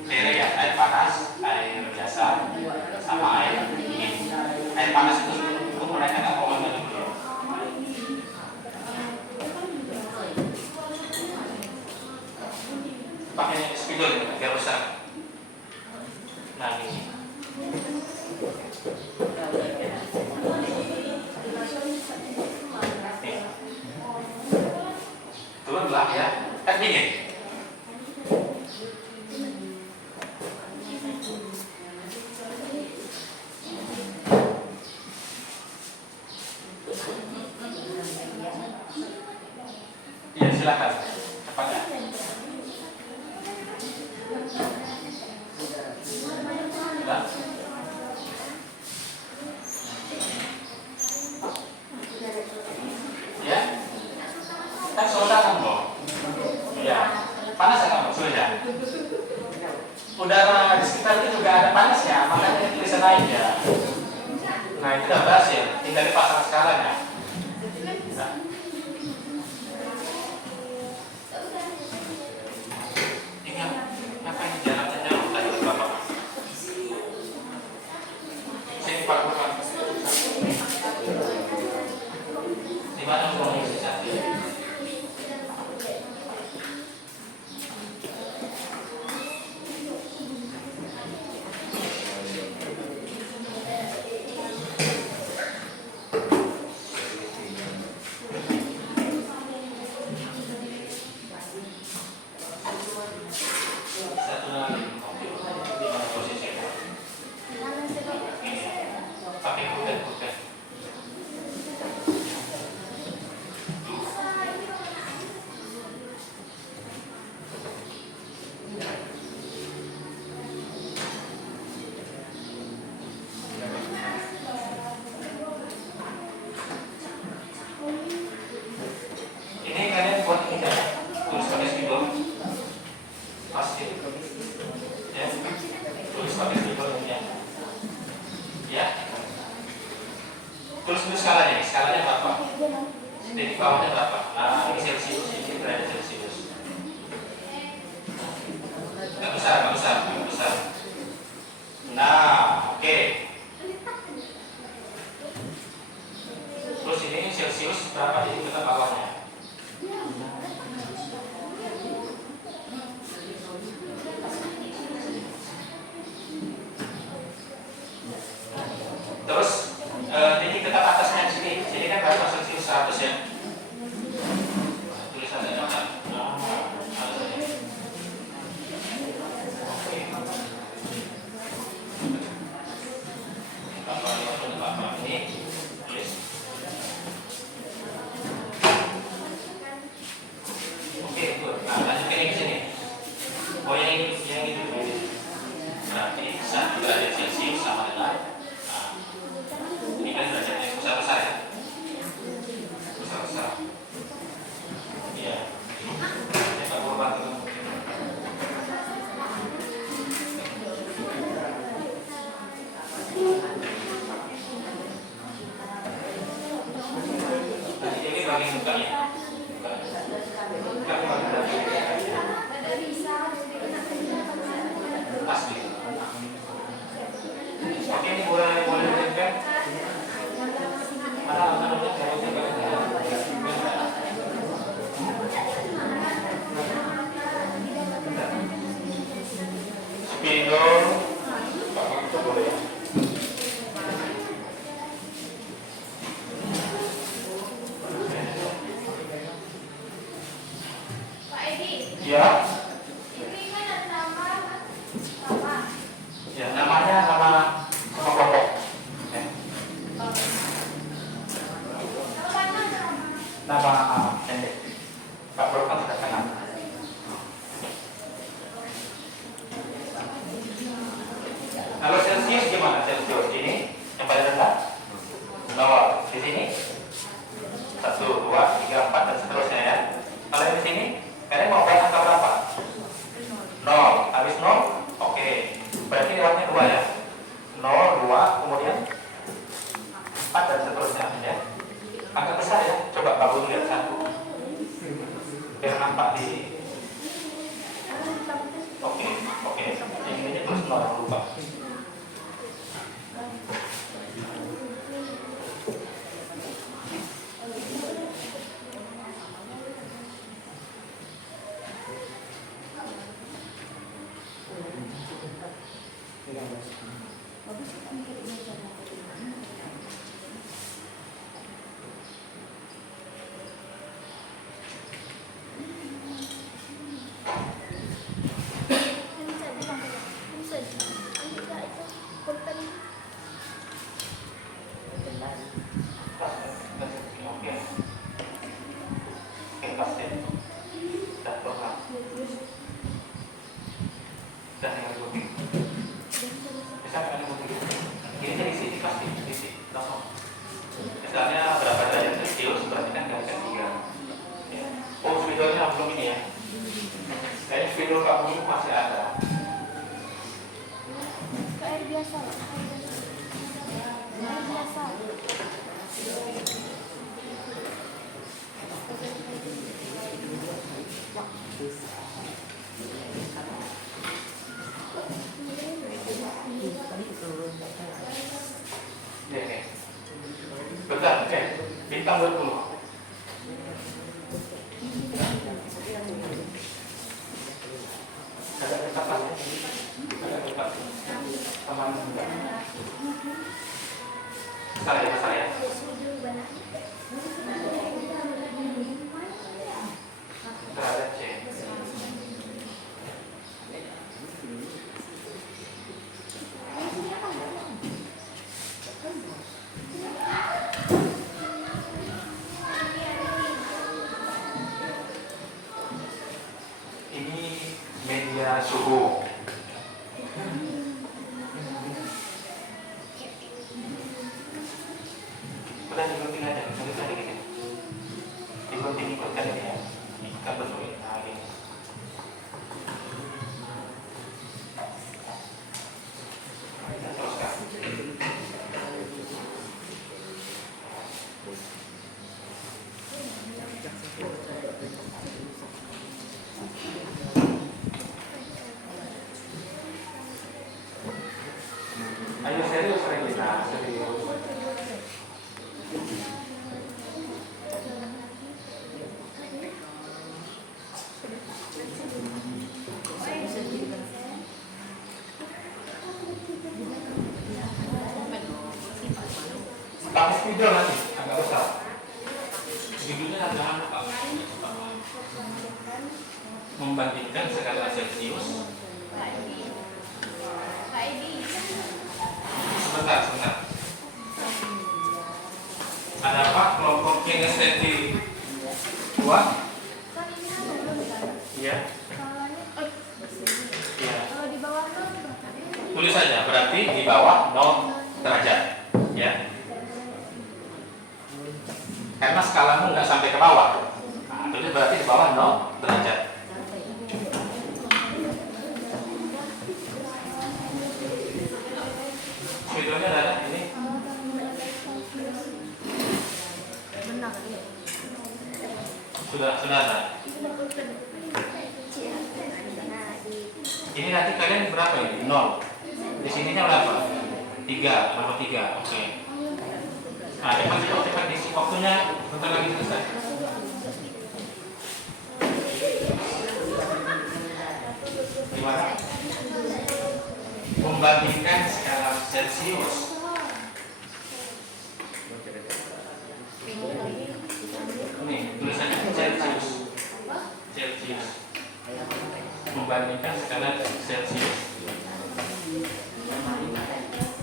ya, air panas, air biasa, sama air dingin. Air panas itu ukurannya nggak komen dulu ya. Pakai spidol ya, biar besar. Nah ini. Turunlah ya, kan dingin. Iya silakan, cepatnya. Sudah. Ya, kan soda kan kok. Ya, panas kan sudah. Udara di sekitar itu juga ada panasnya, makanya tulisan naik ya. Nah itu udah berhasil, tinggal dipasang skalanya. Nah. Ini apa ini jaraknya jauh tadi berapa? Sini 40. Di mana ruang isi cantik? Satu lagi di mana posisinya? Ini pakai putih. Ini kalian buat ini ya, tulis pakai spidol, pasti, ya, tulis pakai spidol ya, ya, tulis dulu skalanya, skalanya berapa, di bawahnya berapa, nah ini Celsius, ini derajat Celsius, nggak besar, nah, oke. Terus ini Celsius berapa di kita bawahnya? Terus titik tetap atasnya di sini. Sini kan baru Celsius 100 ya. Tulisannya ada. Ada saja. Oke. Bapak ini tulis. Oke, good. Nah, lanjutkan yang sini. Oh, yang itu. Berarti 1 derajat Celsius sama dengan ini kan derajatnya besar-besar ya. Besar-besar. Iya. Ini Pak Korban itu. Nanti jadi bagian bukanya. Pasti. Oke, ini boleh kan? Mana spidol, itu boleh. Pak Edi, Ya. ini kan ada nama Bapak. Ya, namanya nama kelompok. Nama pendek. Pak Korban sudah kenal. Kalau Celsius gimana Celsius ini? Yang paling rendah? 4 dan seterusnya ya. Agak besar ya. Coba Pak Bu lihat satu. Biar nampak di sini. Oke. Ini terus nol lupa. Misalnya berapa derajat Celcius, berarti kan kalikan 3 ya. Oh, spidolnya belum ini ya. Kayaknya spidol kamu itu masih ada. Air biasa. Air biasa. Oke. Bentar, oke. Bintang 20. Agak dekat Pak. Agak dekat. Teman juga. Saya. Terhadap C. Ini media suhu. Udah digunting aja, nanti tadi gini. Digunting ikutkan ini ya. Ikutkan betul ini. Nah, ini. Kita teruskan. Ayo serius Regina, serius. Pakai spidol nanti, agak besar. Spidolnya agak apa? Membandingkan skala Celcius. Sebentar. Ada apa? Kelompok kinestetik 2? Iya. Iya. Kalau di bawah Tulis saja, berarti di bawah 0 derajat. Ya. Karena skalamu nggak sampai ke bawah. Nah, itu berarti di bawah 0 derajat. Spidolnya ada ini. Sudah ada. Ini nanti kalian berapa ini? 0. Di sininya berapa? 3, berapa 3? Oke. Nah, cepat diisi waktunya, bentar lagi selesai. Gimana? Membandingkan skala Celcius. Nih, tulisannya Celcius. Membandingkan skala Celcius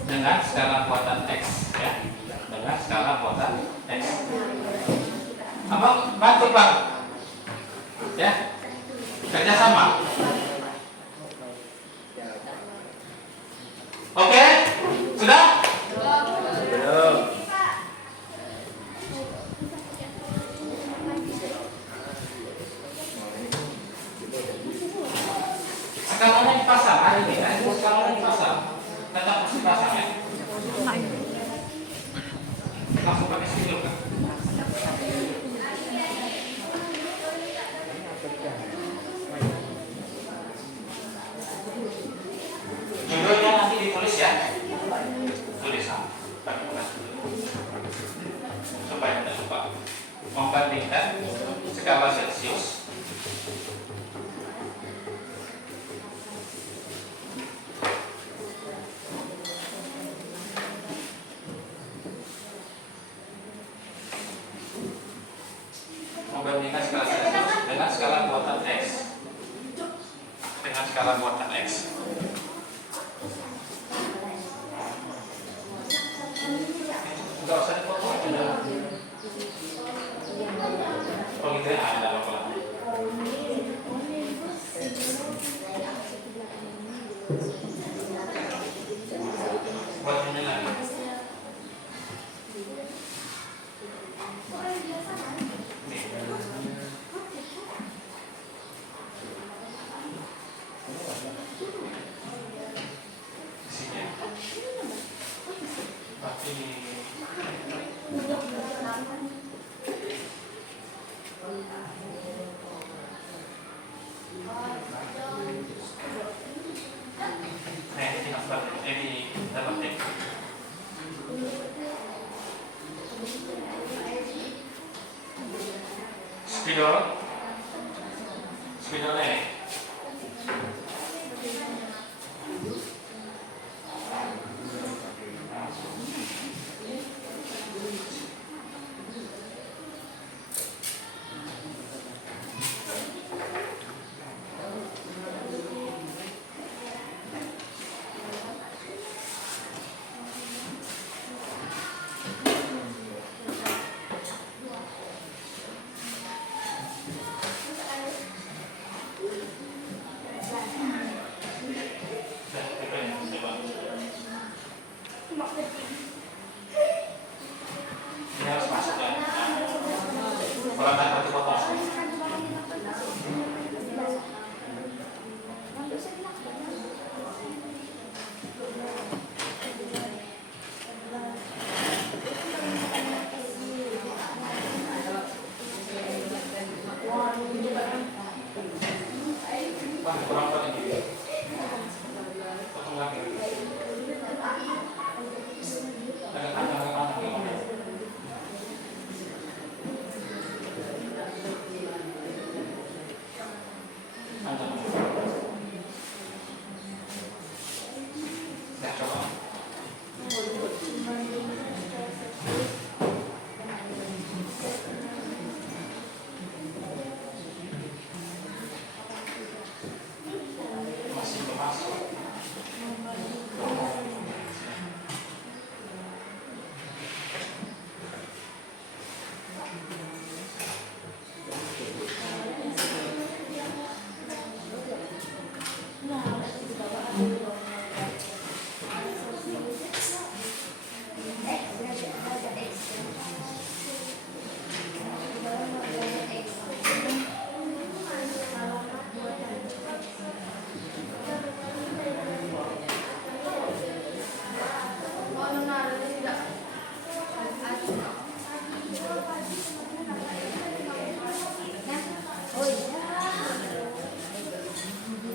dengan skala muatan X, ya. Dengan skala muatan X. Abang bantu Bang, ya, kerjasama. Oke, sudah? Belum. Skalanya dipasang hari ini, kan? Skalanya dipasang, tetap harus dipasang ya. lihat skala Celcius. Membandingkan skala Celcius dengan skala buatan X. Dengan skala buatan X. Enggak usah dipotong. Oh gitu ya, ada apa-apa. Buat ini lagi. Isinya. Tapi ini dapat ya. Spidolnya ini. Ini harus masuk ya. Kalau nggak nanti potong. Wah, kurang potong ini. Potong lagi. Agak panjang. Ya, coba. Masih masuk.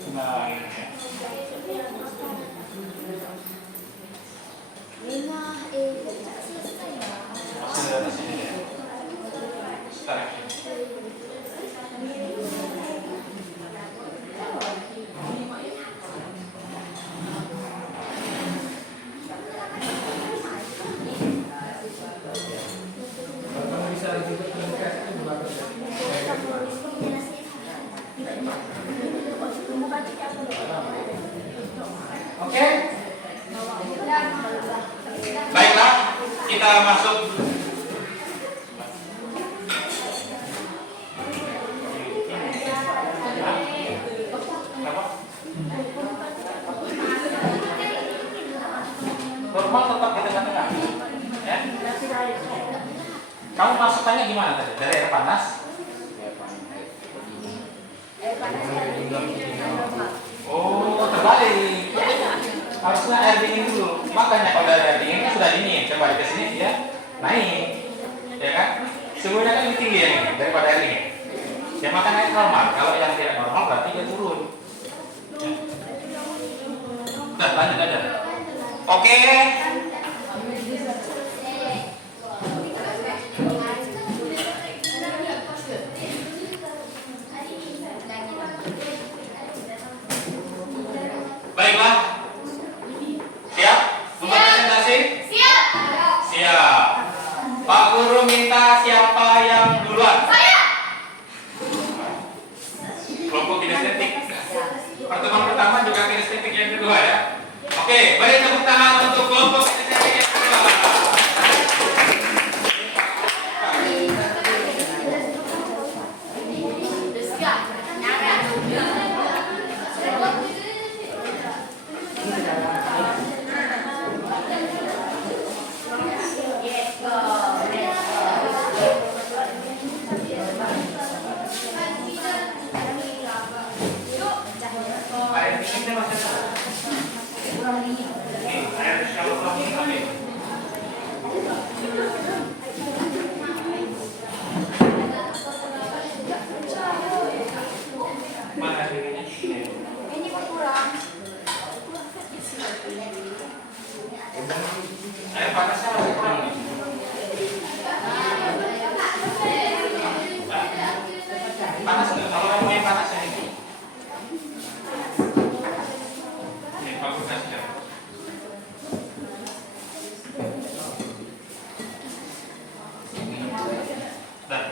Nah, ini. Masih ada di sini ya. Tarik. Oke. Baiklah, kita masuk. Normal tetap di tengah-tengah. Ya. Kamu masukannya gimana tadi? Dari air panas? Oh, terbalik. Harusnya air dingin dulu. Makanya kalau dari air dinginnya sudah dingin, saya balik ke sini dia naik, ya kan? Suhunya kan lebih tinggi yang ini daripada air dingin. Ya makan air normal. Kalau yang tidak normal berarti dia turun. Ya. Udah lanjut aja. Oke. Pak Guru minta siapa yang duluan? Saya. Kelompok kinestetik. Pertemuan pertama juga kinestetik yang kedua ya. Oke, beri tepuk tangan untuk kelompok kinestetik yang kedua. Air dinginnya masih ada. Nih, air shalom ini ambil. Mana air dinginnya? Ini kurang. Air panasnya masih kurang nih. Panas nggak? Kalau yang main panas ya ini. Ini bagus saja. Dah.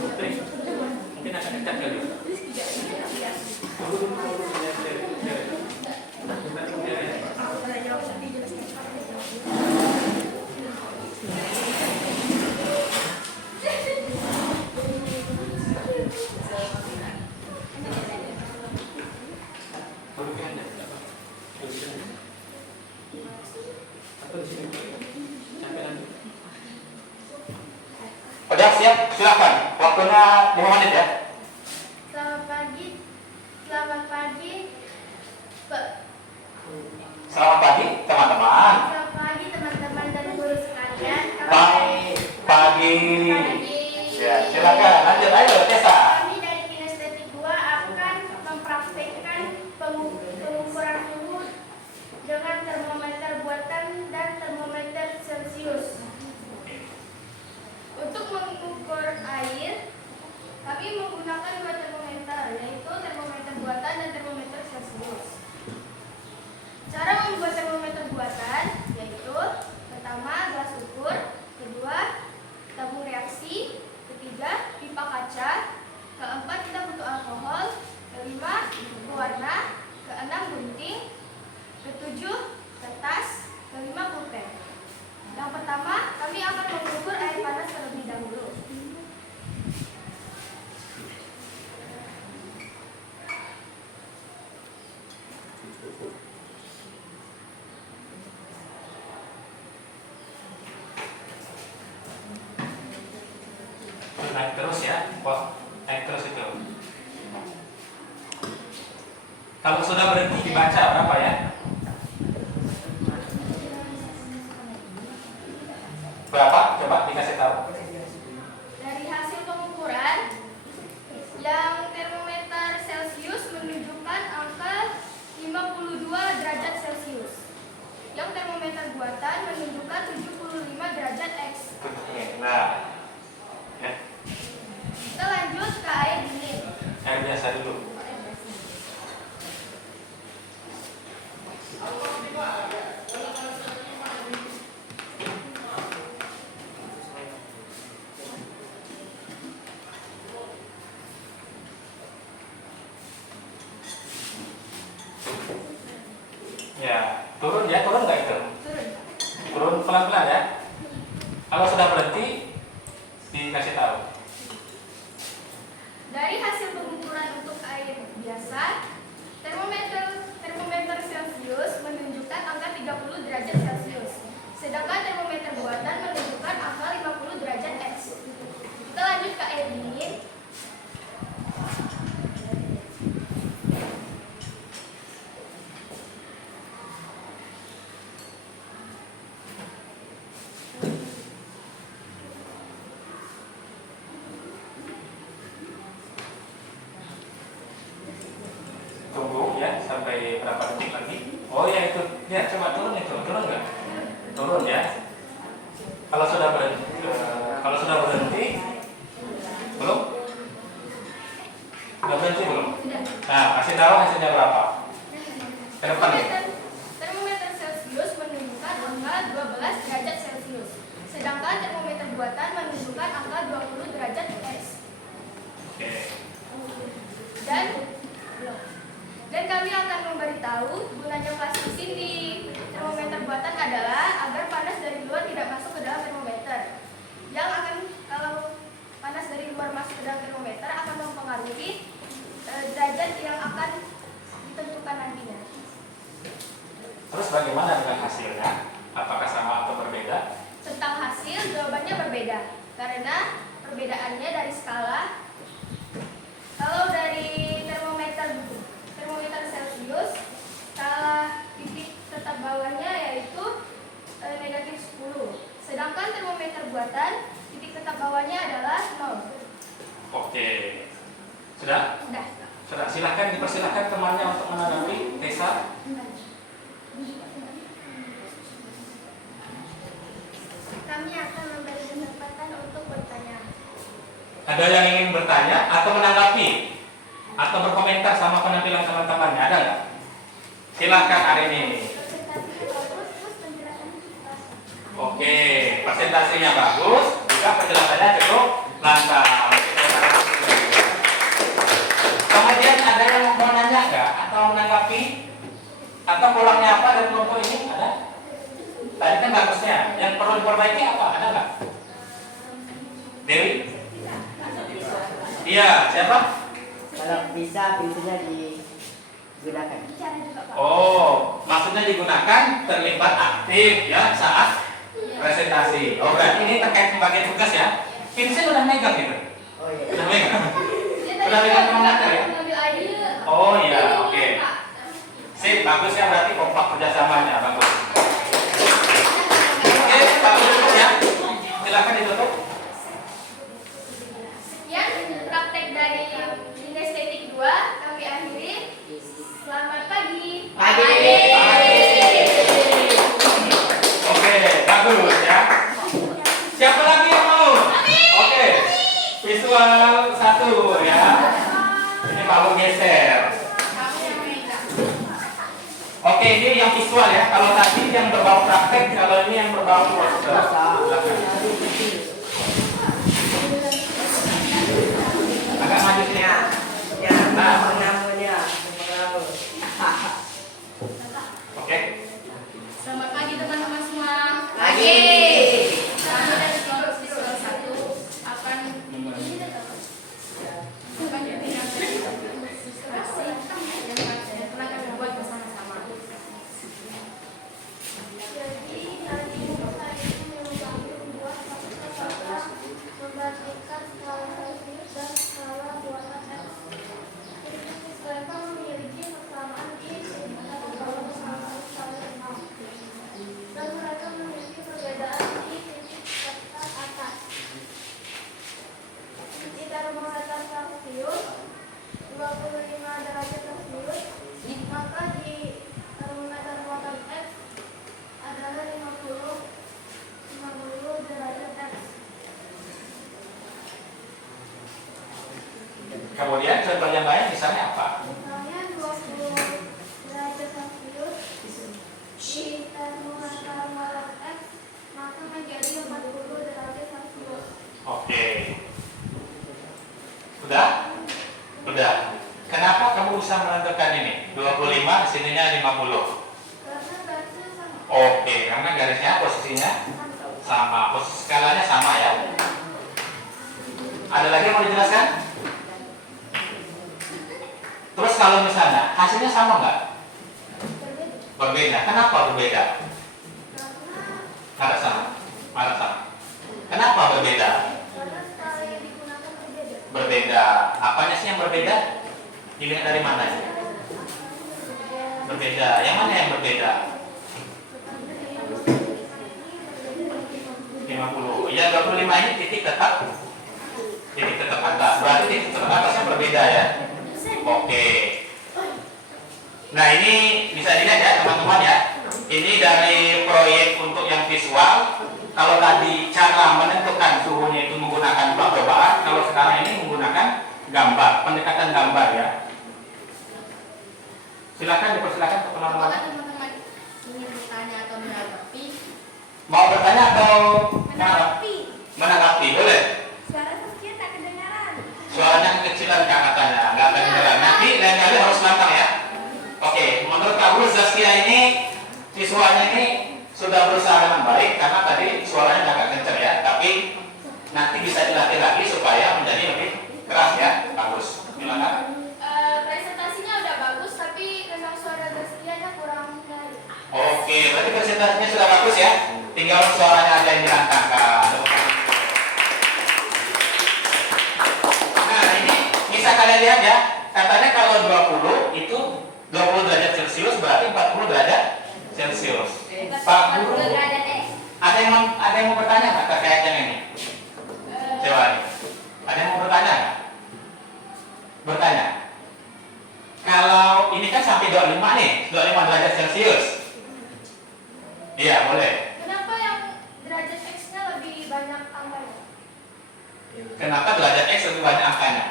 Putri, mungkin akan dekat kali. Udah siap? Silakan. Waktunya 5 menit ya. Selamat pagi. Selamat pagi. Selamat pagi teman-teman. Selamat pagi teman-teman dan guru sekalian. Pagi. Ya, silakan. Lanjut ayo Tessa. Kami dari Kinestetik 2 akan mempraktekkan pengukuran suhu dengan termometer buatan dan termometer Celcius. Untuk mengukur air, kami menggunakan 2 termometer, yaitu termometer buatan dan termometer Celcius. Cara membuat termometer buatan yaitu pertama gelas ukur, kedua tabung reaksi, ketiga pipa kaca, keempat kita butuh alkohol, kelima pewarna, keenam gunting, ketujuh kertas, kelima pulpen. Yang pertama kami akan mengukur air panas terlebih dahulu. Naik terus ya. Wah, naik terus itu. Kalau sudah berhenti dibaca berapa ya? Berapa? Coba dikasih tahu. Dari hasil pengukuran, yang termometer Celcius menunjukkan angka 52 derajat Celcius. Yang termometer buatan menunjukkan 75 derajat X. Nah, ya. Kita lanjut ke air dingin. Air biasa dulu. Ya, turun ya, turun nggak itu? Turun. Turun pelan-pelan ya. Kalau sudah berhenti, dikasih tahu. Dari hasil pengukuran untuk air biasa, termometer Celcius menunjukkan angka 30 derajat Celcius. Sedangkan termometer buatan menunjukkan angka 50 derajat X. Kita lanjut ke air dingin. Tunggu ya sampai berapa detik lagi. Oh ya itu, ya coba turun itu, turun nggak? Turun ya. Kalau sudah berhenti, belum? Sudah berhenti belum? Nah, kasih tahu hasilnya berapa? Ke depan nih. Termometer Celcius menunjukkan angka 12 derajat Celcius. Sedangkan termometer buatan menunjukkan angka 20 derajat Celcius. Oke. Dan kami akan memberitahu gunanya plasticine di termometer buatan adalah agar panas dari luar tidak masuk ke dalam termometer. Yang akan, kalau panas dari luar masuk ke dalam termometer akan mempengaruhi derajat yang akan ditentukan nantinya. Terus bagaimana dengan hasilnya? Apakah sama atau berbeda? Tentang hasil, jawabannya berbeda karena perbedaannya dari skala. Kalau dari termometer Celcius, skala titik tetap bawahnya yaitu -10. Sedangkan termometer buatan, titik tetap bawahnya adalah 0. Oke. Sudah? Sudah. Sudah. Silakan dipersilakan temannya untuk menanggapi. Tessa. Kami akan memberi kesempatan untuk bertanya. Ada yang ingin bertanya atau menanggapi atau berkomentar sama penampilan teman-temannya? Ada nggak? Silakan hari ini. Oke, presentasinya bagus, juga penjelasannya cukup lancar. Kemudian ada yang mau nanya nggak atau menanggapi atau kurangnya apa dari kelompok ini? Ada? Tadi kan bagusnya. Yang perlu diperbaiki apa? Ada nggak? Dewi? Iya, siapa? Kalau bisa pintunya digunakan. Oh, maksudnya digunakan terlibat aktif ya saat presentasi. Oh, berarti ini terkait pembagian tugas ya. Vincent udah megang gitu. Oh iya. Udah megang. Udah megang termometer ya? Oh iya, oke. Sip, bagus ya, berarti kompak kerjasamanya, bagus. Oke, bagus tutup ya. Silakan ditutup. Sekian praktek dari Kinestetik 2 kami akhiri. Selamat pagi. Oke, bagus ya. Siapa lagi yang mau? Oke, visual 1 ya. Ini mau geser. Oke, ini yang visual ya. Kalau tadi yang berbau praktek, kalau ini yang berbau proses. Agak maju sini ya. Ya, namanya. Oke. Selamat pagi teman-teman semua. Pagi. Kami dari kelompok visual 1 akan diberikan ilustrasi yang telah kami buat bersama-sama. Jadi hari ini saya ingin membuat membandingkan skala Celsius dan skala buatan X. Mereka memiliki persamaan di persamaan skala 6 dan mereka memiliki perbedaan di titik tepat atas. Di termometer Celsius 25 derajat Celsius, maka di termometer buatan X adalah 50 derajat X. Kemudian contoh yang lain misalnya apa? Misalnya 20 derajat Celcius di termometer buatan X maka menjadi 40 derajat Celcius. Oke. Udah? Udah. Kenapa kamu bisa menentukan ini? 25, sininya 50. Karena garisnya sama. Oke, karena garisnya posisinya sama. Posisi skalanya sama ya. Ada lagi yang mau dijelaskan? Terus kalau misalnya hasilnya sama nggak? Berbeda. Kenapa berbeda? Ada sama. Ada sama. Kenapa berbeda? Karena skala yang digunakan berbeda. Berbeda. Apanya sih yang berbeda? Dilihat dari mana ya? Berbeda. Yang mana yang berbeda? 50. Ya 25 ini titik tetap. Titik tetap atas. Berarti titik tetap atasnya berbeda ya. Oke. Nah ini bisa dilihat ya teman-teman ya. Ini dari proyek untuk yang visual. Kalau tadi cara menentukan suhunya itu menggunakan percobaan, kalau sekarang ini menggunakan gambar, pendekatan gambar ya. Silakan dipersilakan teman-teman. Apakah teman-teman ingin bertanya atau menanggapi? Mau bertanya atau Menanggapi. menanggapi? Boleh. Suara Saskia tak kedengaran. Suaranya kecilan Kak katanya, nggak kedengeran. Nanti lain kali harus nantang ya. Oke, menurut Kak Guru Zaskia ini siswanya ini sudah berusaha dengan baik karena tadi suaranya agak kencang ya, tapi nanti bisa dilatih lagi supaya menjadi lebih keras ya, bagus. Gimana? Presentasinya udah bagus, tapi memang suara Zaskia-nya kurang baik. Oke, berarti presentasinya sudah bagus ya. Tinggal suaranya aja yang dirangkak. Nah, ini bisa kalian lihat ya. Katanya kalau 20 itu 20 derajat Celcius berarti 40 derajat Celcius. Pak Guru, ada yang mau bertanya nggak terkait yang ini? Coba nih. Ada yang mau bertanya nggak? Bertanya. Kalau ini kan sampai 25 nih, 25 derajat Celcius. Iya, boleh. Kenapa yang derajat X-nya lebih banyak angkanya? Kenapa derajat X lebih banyak angkanya?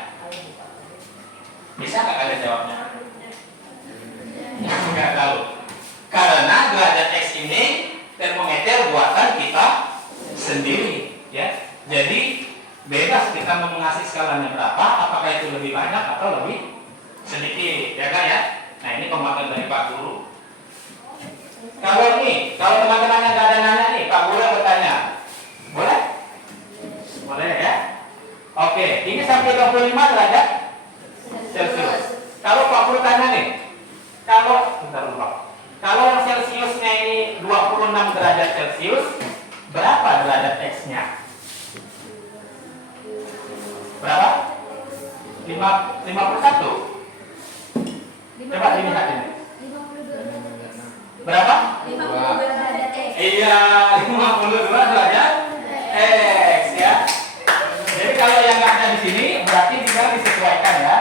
Bisa nggak kalian jawabnya? Nggak tahu. Karena derajat X ini termometer buatan kita sendiri, ya. Jadi bebas kita mau mengasih skalanya berapa, apakah itu lebih banyak atau lebih sedikit, ya kan ya? Nah ini pemakaian dari Pak Guru. Kalau teman-teman yang nggak ada nanya nih, Pak Guru bertanya, boleh? Boleh ya? Oke, ini sampai 25 derajat Celcius. Kalau Pak Guru tanya nih, kalau yang Celciusnya ini 26 derajat Celcius, berapa derajat X-nya? Berapa? 51. Coba dilihat ini. 52 Berapa? 52 derajat X. Iya, 52 derajat X ya. Jadi kalau yang nggak ada di sini berarti tinggal disesuaikan ya.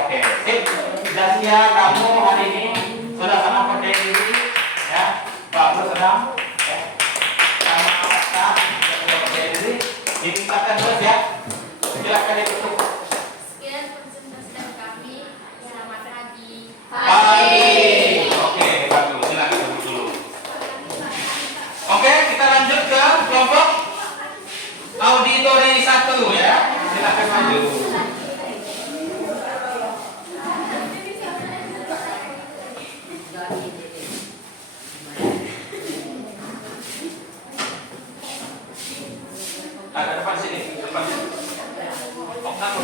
Oke, sip. Zaskia, kamu hari ini sudah senang percaya diri ya. Bagus senang. Ya. Sama staff sudah percaya diri. Ditingkatkan terus ya. Silakan ditutup. Sekian presentasi dari kami. Selamat pagi. Pagi. Oke, bagus. Silakan duduk dulu. Oke, kita lanjut ke kelompok auditori 1 ya. Silakan maju. Agak depan sini, depan sini. Oh, kamu.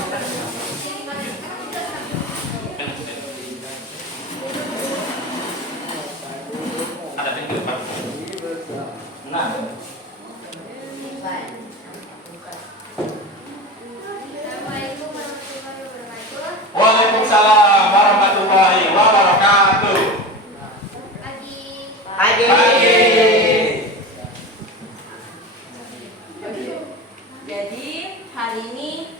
Ada pintu depan. Nah. Assalamualaikum warahmatullahi wabarakatuh. Waalaikumsalam warahmatullahi wabarakatuh. Pagi. Pagi. Jadi hari ini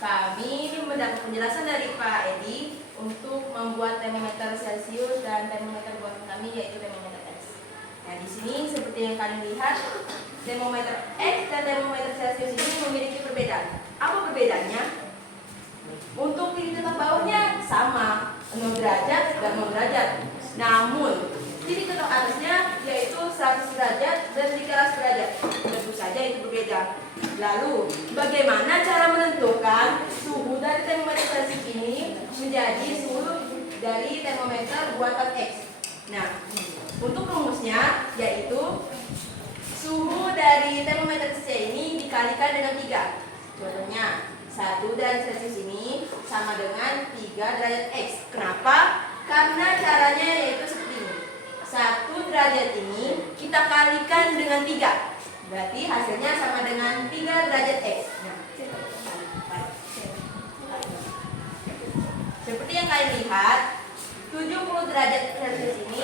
kami mendapat penjelasan dari Pak Edi untuk membuat termometer Celcius dan termometer buatan kami yaitu termometer X. Nah di sini seperti yang kalian lihat termometer X dan termometer Celcius ini memiliki perbedaan. Apa perbedaannya? Untuk titik tetak bawahnya sama 0 derajat dan 0 derajat. Namun titik tetak atasnya yaitu 100 derajat dan 300 derajat. Tentu saja itu berbeda. Lalu, bagaimana cara menentukan suhu dari termometer Celcius ini menjadi suhu dari termometer buatan X? Nah, untuk rumusnya yaitu suhu dari termometer C ini dikalikan dengan 3. Contohnya, 1 derajat Celcius ini sama dengan 3 derajat X. Kenapa? Karena caranya yaitu seperti ini. 1 derajat ini kita kalikan dengan 3. Berarti hasilnya sama dengan 3 derajat X. Nah, seperti yang kalian lihat, 70 derajat Celcius ini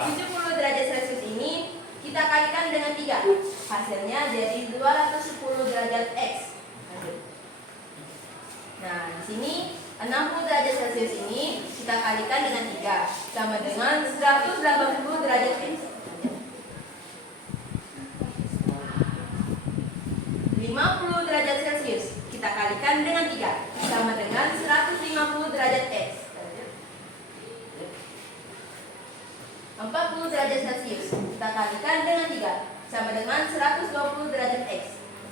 70 derajat Celcius ini kita kalikan dengan 3. Hasilnya jadi 210 derajat X. Nah, di sini 60 derajat Celcius ini kita kalikan dengan 3 sama dengan 180 derajat X. 50 derajat Celcius kita kalikan dengan 3 sama dengan 150 derajat X. derajat Celcius. Kita kalikan dengan 3, sama dengan 120 derajat X.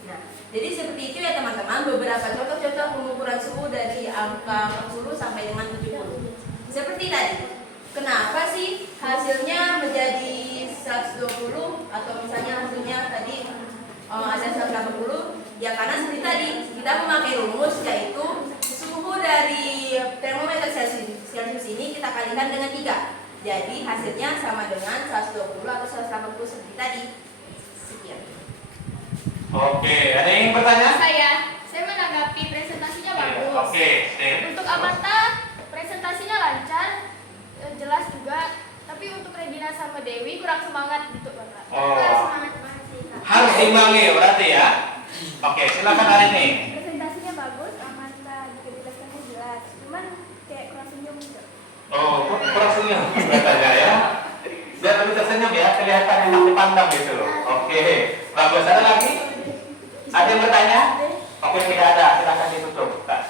Nah, jadi seperti itu ya teman-teman, beberapa contoh-contoh pengukuran suhu dari angka 40 sampai dengan 70. Seperti tadi, kenapa sih hasilnya menjadi 120 atau misalnya hasilnya tadi ada 180? Ya karena seperti tadi, kita memakai rumus yaitu suhu dari termometer Celcius ini kita kalikan dengan 3. Jadi hasilnya sama dengan 120 atau 180 seperti tadi. Sekian. Oke, ada yang ingin bertanya? Saya menanggapi presentasinya bagus. Oke, Untuk Amarta presentasinya lancar, jelas juga. Tapi untuk Regina sama Dewi kurang semangat gitu Bapak. Oh. Kurang semangat banget sih Kak. harus diimbangi berarti ya. Oke, silakan hari ini. Presentasinya bagus, Amarta juga jelaskannya jelas. Cuman kayak kurang senyum gitu. Oh, kok kurang senyum katanya ya. Biar lebih tersenyum ya, kelihatan enak dipandang gitu loh. Oke, bagus. Ada lagi? Ada yang bertanya? Oke, tidak ada. Silakan ditutup. Kak.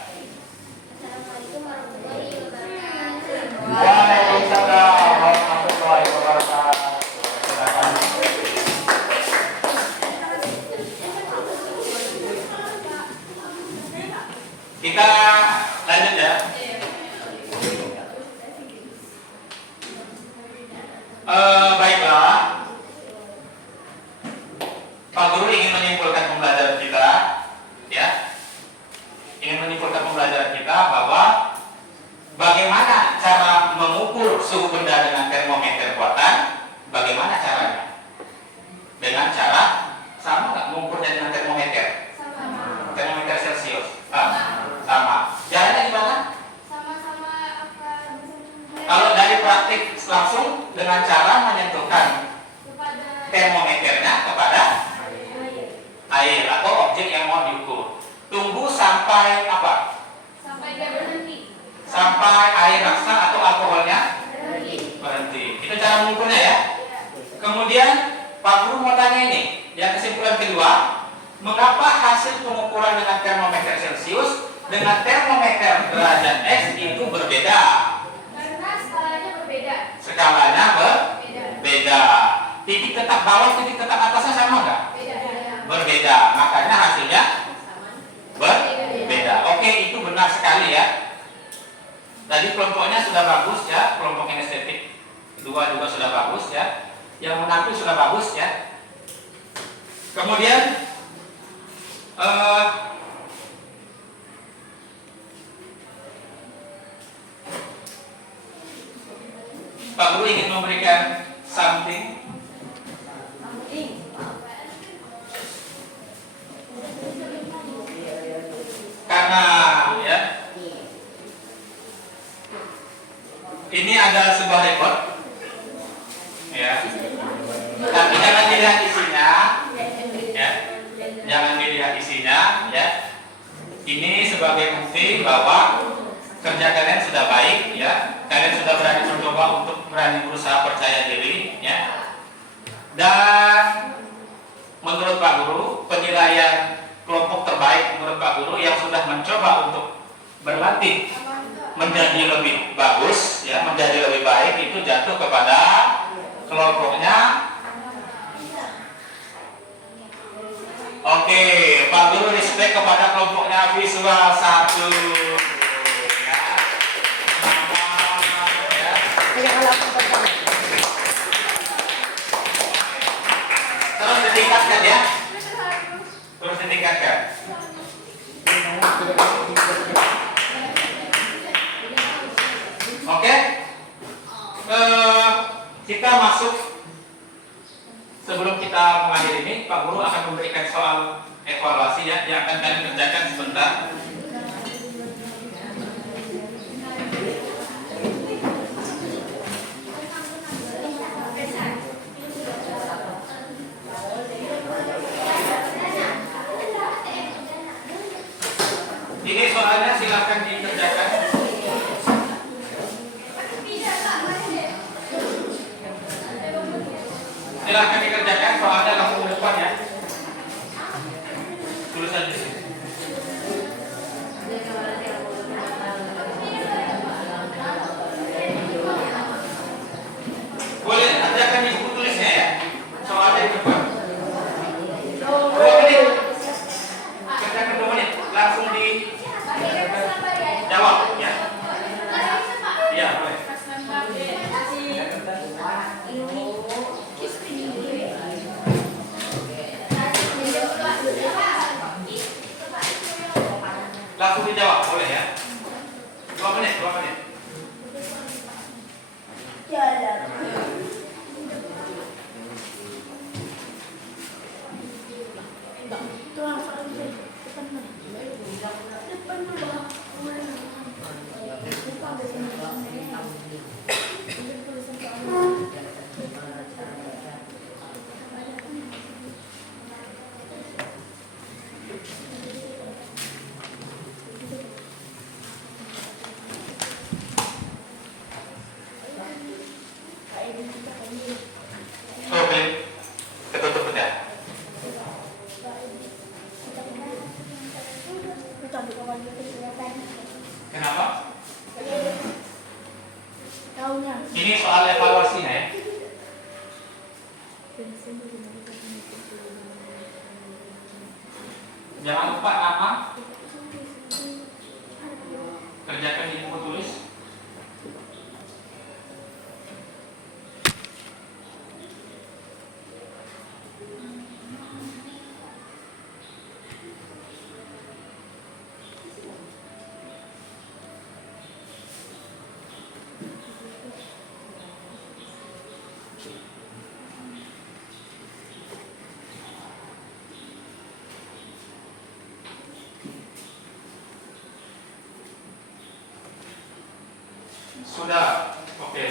Assalamualaikum warahmatullahi wabarakatuh. Waalaikumsalam warahmatullahi wabarakatuh. Silakan. Kita lanjut ya. Baiklah. Pak Guru ingin menyimpulkan pembelajaran kita, ya. Ingin menyimpulkan pembelajaran kita bahwa bagaimana cara mengukur suhu benda dengan termometer buatan? Bagaimana caranya? Dengan cara sama nggak mengukurnya dengan termometer? Termometer Celcius. Sama. Caranya gimana? Sama-sama apa? Kalau dari praktik langsung dengan cara menyentuhkan Kepada termometernya kepada air atau objek yang mau diukur. Tunggu sampai apa? sampai dia berhenti. Sampai air rasa atau alkoholnya Berhenti. itu cara mengukurnya ya. Kemudian Pak Guru mau tanya ini, yang kesimpulan kedua, mengapa hasil pengukuran dengan termometer Celcius dengan termometer derajat X itu berbeda? Karena skalanya berbeda. Skalanya Beda. berbeda. Titik tetap bawah, titik tetap atasnya sama nggak? Beda. Berbeda. Makanya hasilnya berbeda. Oke, itu benar sekali ya. Tadi kelompoknya sudah bagus ya, kelompok kinestetik kedua juga sudah bagus ya. Yang mengaku sudah bagus ya. Kemudian Pak Guru ingin memberikan something. Karena ya ini ada sebuah rekod ya, tapi jangan dilihat isinya ya, jangan dilihat isinya ya. Ini sebagai bukti bahwa kerja kalian sudah baik ya, kalian sudah berani mencoba untuk berani berusaha percaya diri ya. Dan menurut Pak Guru, penilaian kelompok terbaik menurut Pak Guru yang sudah mencoba untuk berlatih menjadi lebih bagus ya, menjadi lebih baik itu jatuh kepada kelompoknya. Oke, Pak Guru respect kepada kelompoknya visual 1 ya. Semangat ya. Terus ditingkatkan ya. Terus ditingkatkan. Oke. Kita masuk. Sebelum kita mengakhiri ini, Pak Guru akan memberikan soal evaluasi ya, yang akan kalian kerjakan sebentar. Ini soalnya silakan dikerjakan. Silakan dikerjakan soalnya langsung ke depan ya. Tulisan di sini. Boleh kerjakan Ini soal evaluasinya ya. Jangan lupa nama. Kerjakan di buku tulis. Sudah, oke.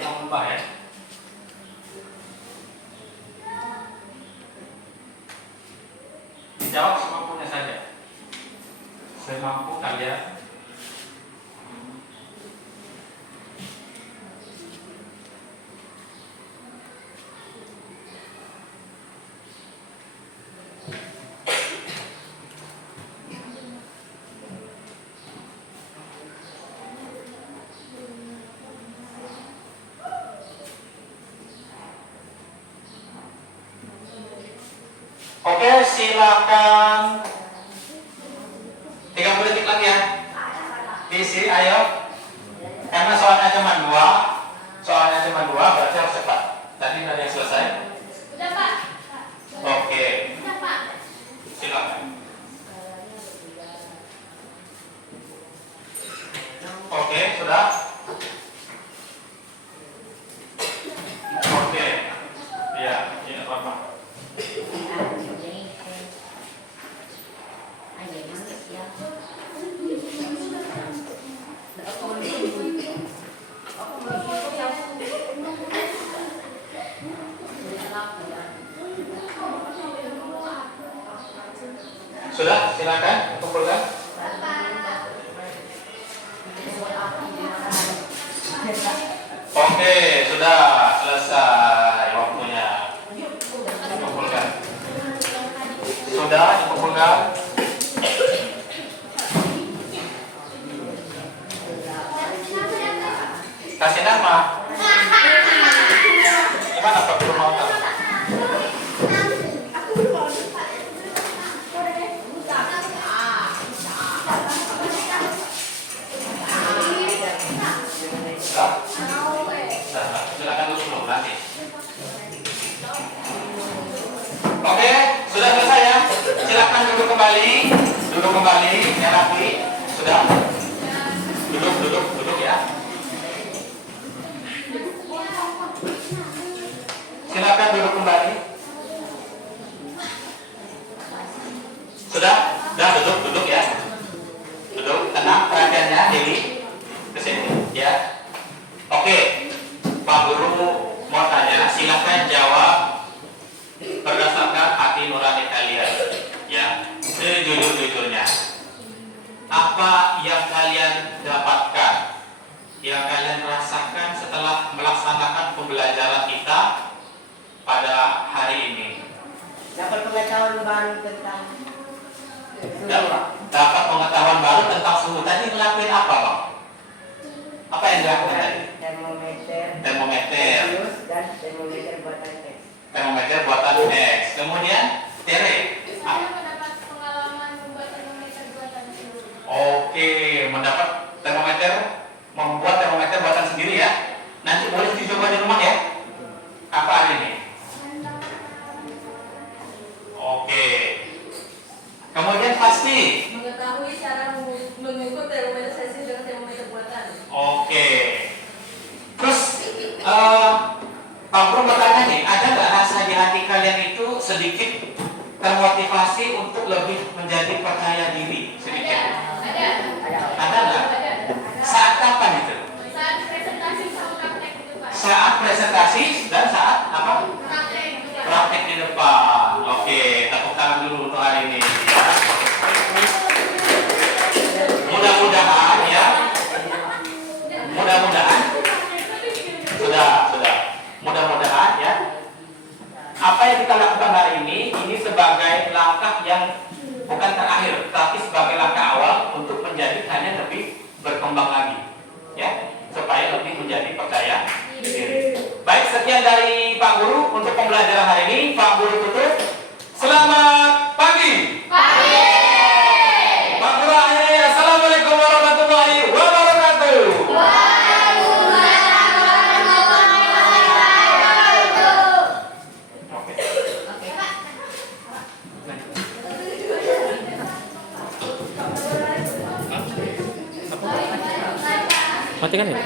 Mengubah ya. Dijawab semampunya saja, semampu kalian. Oke, silakan 30 detik lagi ya. Diisi, ayo. Karena soalnya cuma 2, berarti harus cepat. Tadi ada yang selesai? Udah, Pak. Oke, Udah, Pak. silakan. Oke, sudah. Oke, ya, ini apa-apa. Sudah, silakan kumpulkan. Oke, sudah selesai waktunya. Kumpulkan. Sudah dikumpulkan. Kasih nama. Gimana Pak Guru mau tahu? Silakan dulu nanti. Oke, sudah selesai ya. Silakan duduk kembali, ya Rafi. Sudah. Duduk ya. Silakan duduk kembali. Sudah duduk ya. Duduk, tenang perhatiannya, Dewi. Kesini, ya. Oke, Pak Guru mau tanya, silakan jawab berdasarkan hati nurani kalian, ya, sejujur-jujurnya. Apa yang kalian dapatkan, yang kalian rasakan setelah melaksanakan pembelajaran kita pada hari ini? Dapat pengetahuan baru tentang Dapat pengetahuan baru tentang suhu. Tadi ngelakuin apa, Bang? Apa yang dilakukan tadi? Termometer. dan termometer buatan X. Termometer buatan X. Kemudian Tere. Saya mendapat pengalaman membuat termometer buatan sendiri. Oke, membuat termometer buatan sendiri ya. Nanti boleh dicoba di rumah ya. Apa ini? Oke. Kemudian pasti Mengetahui cara mengukur termometer Celcius dengan termometer buatan. oke. Terus Pak Guru bertanya nih, ada nggak rasa di hati kalian itu sedikit termotivasi untuk lebih menjadi percaya diri sedikit? Ada. Ada nggak? Saat kapan itu? Saat presentasi sama praktek itu Pak. Saat presentasi dan saat apa? Praktek. Praktek di depan. Oke, tepuk tangan dulu untuk hari ini. Ya. Mudah-mudahan ya. Mudah-mudahan. Sudah. Mudah-mudahan ya. Apa yang kita lakukan hari ini sebagai langkah yang bukan terakhir, tapi sebagai langkah awal untuk menjadi hanya lebih berkembang lagi, ya, supaya lebih menjadi percaya diri. Baik, sekian dari Pak Guru untuk pembelajaran hari ini. Pak Guru tutup. Selamat pagi. Pak Guru akhiri. Assalamualaikum warahmatullahi wabarakatuh. Matikan ya?